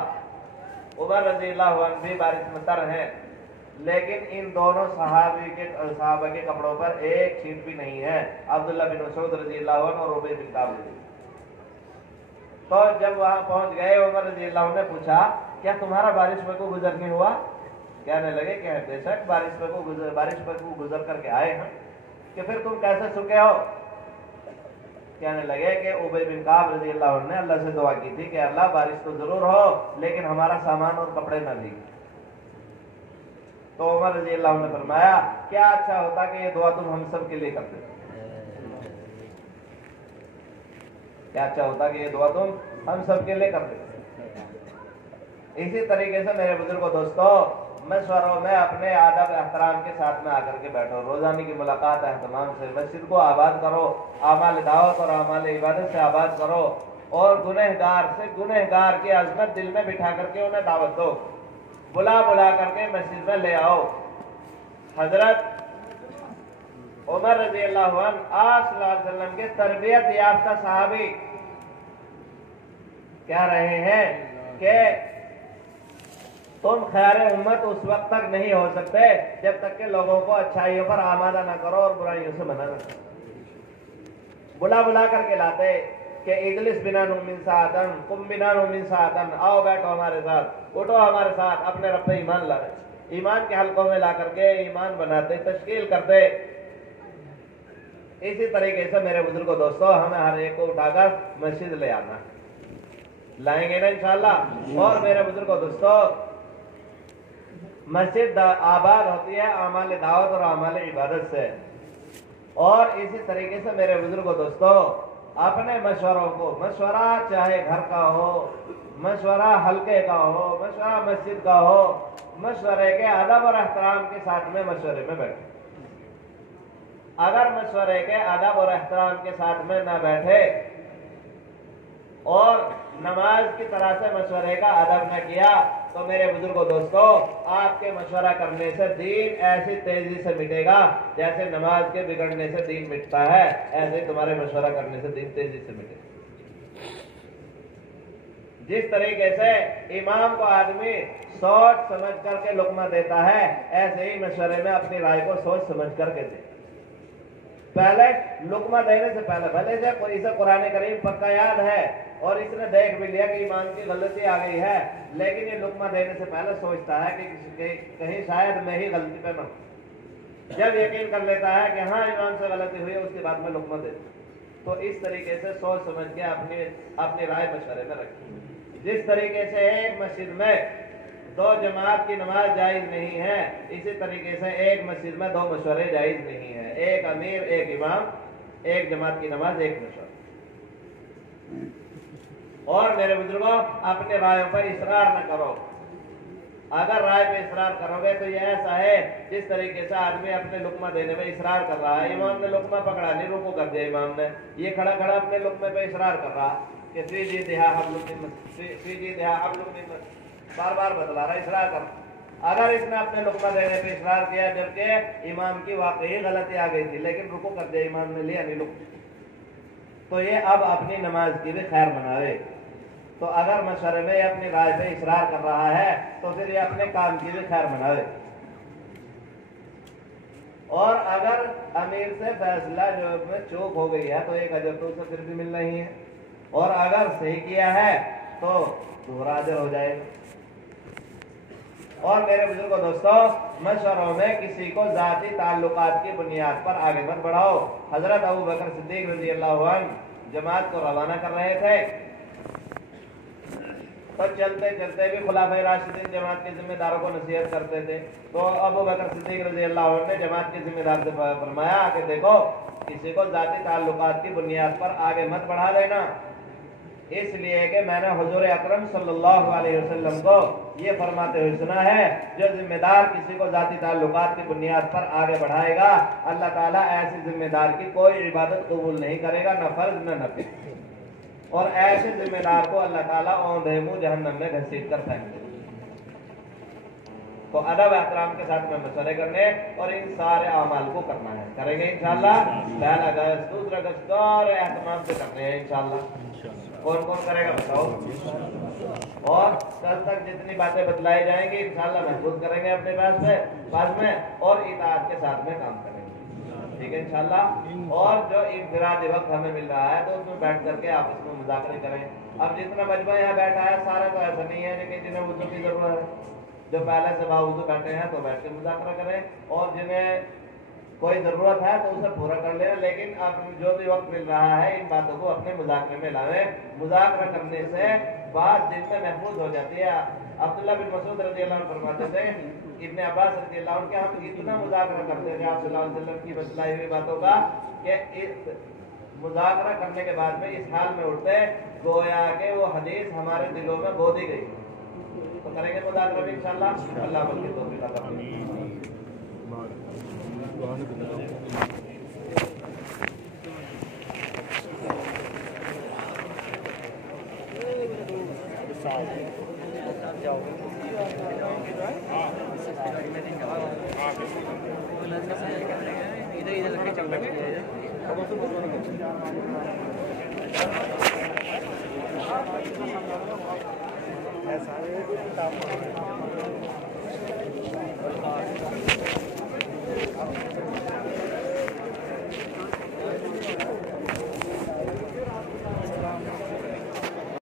عمر رضی اللہ عنہ بھی بارش میں تر ہیں، لیکن ان دونوں صحابہ کے کپڑوں پر ایک چھینٹ بھی نہیں ہے، عبداللہ بن مسعود رضی اللہ عنہ اور ابی بن کعب رضی اللہ عنہ. تو جب وہاں پہنچ گئے، عمر رضی اللہ عنہ نے پوچھا کیا تمہارا بارش میں کو گزر نہیں ہوا؟ کہنے لگے کہ بے شک بارش پر کو گزر کر کے آئے ہیں. کہ پھر تم کیسے سکے ہو؟ کہنے لگے کہ ابی بن کعب رضی اللہ عنہ نے اللہ سے دعا کی تھی کہ اللہ بارش تو ضرور ہو لیکن ہمارا سامان اور کپڑے نہ بھیگے. تو عمر رضی اللہ عنہ نے فرمایا کیا اچھا ہوتا کہ یہ دعا تم ہم سب کے لیے کرتے. کیا اچھا ہوتا کہ یہ دعا تم ہم سب کے لیے کرتے. اسی طریقے سے میرے بزرگوں دوستو، مشوروں میں اپنے آداب احترام کے ساتھ میں آ کر کے بیٹھو. روزانہ کی ملاقات اہتمام سے، مسجد کو آباد کرو، اعمال دعوت اور اعمال عبادت سے آباد کرو، اور گنہگار کی عظمت دل میں بٹھا کر کے انہیں دعوت دو، بلا کر کے مسجد میں لے آؤ. حضرت عمر رضی اللہ عنہ آپ صلی اللہ علیہ وسلم کے تربیت یافتہ صحابی کہہ رہے ہیں کہ تم خیر امت اس وقت تک نہیں ہو سکتے جب تک کہ لوگوں کو اچھائیوں پر آمادہ نہ کرو اور برائیوں سے منع نہ کرو. بلا کر کے لاتے کہ اجلس بنا نؤمن ساعتن، قم بنا نؤمن ساعتن، آؤ بیٹھو ہمارے ساتھ، اٹھو ہمارے ساتھ، اپنے رب پہ ایمان لائے. ایمان کے حلقوں میں لا کر کے ایمان بناتے، تشکیل کرتے. اسی طریقے سے میرے بزرگوں دوستو، ہمیں ہر ایک کو اٹھا کر مسجد لے آنا، لائیں گے نا انشاءاللہ. اور میرے بزرگوں دوستو، مسجد آباد ہوتی ہے اعمال دعوت اور اعمال عبادت سے. اور اسی طریقے سے میرے بزرگوں دوستو، اپنے مشوروں کو، مشورہ چاہے گھر کا ہو، مشورہ حلقے کا ہو، مشورہ مسجد کا ہو، مشورے کے ادب اور احترام کے ساتھ میں مشورے میں بیٹھے. اگر مشورے کے ادب اور احترام کے ساتھ میں نہ بیٹھے اور نماز کی طرح سے مشورے کا ادب نہ کیا تو میرے بزرگوں دوستوں آپ کے مشورہ کرنے سے دین ایسی تیزی سے مٹے گا جیسے نماز کے بگڑنے سے دین مٹتا ہے، ایسے ہی تمہارے مشورہ کرنے سے دین تیزی سے مٹے گا۔ جس طریقے سے امام کو آدمی سوچ سمجھ کر کے لقمہ دیتا ہے، ایسے ہی مشورے میں اپنی رائے کو سوچ سمجھ کر کے دے۔ پہلے لقمہ دینے سے پہلے بھلے سے اسے قرآن کریم پکا یاد ہے اور اس نے دیکھ بھی لیا کہ امام کی غلطی آ گئی ہے، لیکن یہ لقمہ دینے سے پہلے سوچتا ہے کہ کہیں شاید میں ہی غلطی پہ نہ ہوں۔ جب یقین کر لیتا ہے کہ ہاں امام سے غلطی ہوئی ہے، اس کے بعد میں لقمہ دے دوں۔ تو اس طریقے سے سوچ سمجھ کے اپنی رائے مشورے میں رکھیں۔ جس طریقے سے ایک مسجد میں 2 جماعت کی نماز جائز نہیں ہے، اسی طریقے سے ایک مسجد میں 2 مشورے جائز نہیں ہے، ایک امیر ایک امام، ایک جماعت کی نماز ایک مشورہ۔ اور میرے بزرگوں اپنے رائے پر اصرار نہ کرو۔ اگر رائے پہ اصرار کرو گے تو یہ ایسا ہے جس طریقے سے آدمی اپنے لقمہ دینے میں اصرار کر رہا ہے، امام نے لقمہ پکڑا نہیں، رکوع کر دیا امام نے، یہ کھڑا کھڑا اپنے لقمے پہ اصرار کر رہا کہ سیدھا حبل من مسد، بار بار بتلا رہا، اصرار کر رہا۔ اگر اس نے اپنے لقمہ دینے پہ اصرار کیا جبکہ امام کی واقعی غلطی آ گئی تھی لیکن رکوع کر دیا امام نے، لیا نہیں لقمہ، تو یہ اب اپنی نماز کی بھی خیر مناوے۔ تو اگر مشورے میں یہ اپنی رائے پہ اصرار کر رہا ہے تو پھر یہ اپنے کام کی بھی خیر مناوے۔ اور اگر امیر سے فیصلہ جو میں چوک ہو گئی ہے تو ایک اجر تو اسے پھر بھی ملنا ہی ہے، اور اگر صحیح کیا ہے تو دوہرا اجر ہو جائے گا۔ اور میرے بزرگوں دوستوں مشوروں میں کسی کو ذاتی تعلقات کی بنیاد پر آگے مت بڑھاؤ۔ حضرت ابوبکر صدیق رضی اللہ عنہ جماعت کو روانہ کر رہے تھے تو چلتے چلتے بھی خلفائے راشدین جماعت کے ذمہ داروں کو نصیحت کرتے تھے، تو ابوبکر صدیق رضی اللہ عنہ نے جماعت کے ذمہ دار سے فرمایا کہ دیکھو کسی کو ذاتی تعلقات کی بنیاد پر آگے مت بڑھا دینا، اس لیے کہ میں نے حضور اکرم صلی اللہ علیہ وسلم کو یہ فرماتے ہوئے سنا ہے جو ذمہ دار کسی کو ذاتی تعلقات کی بنیاد پر آگے بڑھائے گا اللہ تعالیٰ ایسے ذمہ دار کی کوئی عبادت قبول نہیں کرے گا، نہ فرض نہ نفل، اور ایسے ذمہ دار کو اللہ تعالیٰ اوندھے منہ جہنم میں گھسیٹ کر پھینک دے۔ تو ادب احترام کے ساتھ میں مشورے کرنے اور ان سارے اعمال کو کرنا ہے، کریں گے انشاءاللہ۔ 1 اگست 2 اگست اور اہتمام سے کرنے ہیں انشاءاللہ۔ کون کون کرے گا بتاؤ؟ اور کل تک جتنی باتیں بتلائی جائیں گی انشاءاللہ محفوظ کریں گے اپنے پاس میں اور اطاعت کے ساتھ میں کام کریں گے، ٹھیک ہے انشاءاللہ۔ اور جو انفرادی وقت ہمیں مل رہا ہے تو اس میں بیٹھ کر کے آپس میں مذاکرے کریں۔ اب جتنا مجمع یہاں بیٹھا ہے سارا تو ایسا نہیں ہے لیکن جنہیں وضو کی ضرورت ہے، جو پہلے سے باوضو بیٹھے ہیں تو بیٹھ کے مذاکرہ کریں، اور جنہیں کوئی ضرورت ہے تو اسے پورا کر لیں، لیکن اب جو بھی وقت مل رہا ہے ان باتوں کو اپنے مذاکرے میں لاویں۔ مذاکرہ کرنے سے بات دل میں محفوظ ہو جاتی ہے۔ عبداللہ بن مسعود رضی اللہ عنہ فرماتے تھے ابن عباس رضی اللہ عنہ کہ ہم اتنا مذاکرہ کرتے تھے آپ صلی اللہ علیہ وسلم کی بتلائی ہوئی باتوں کا کہ مذاکرہ کرنے کے بعد میں اس حال میں اٹھتے گویا کہ وہ حدیث ہمارے دلوں میں بو دی گئی۔ تو کریں گے مذاکرہ بھی انشاءاللہ، اللہ عمل کی توفیق عطا فرمائے۔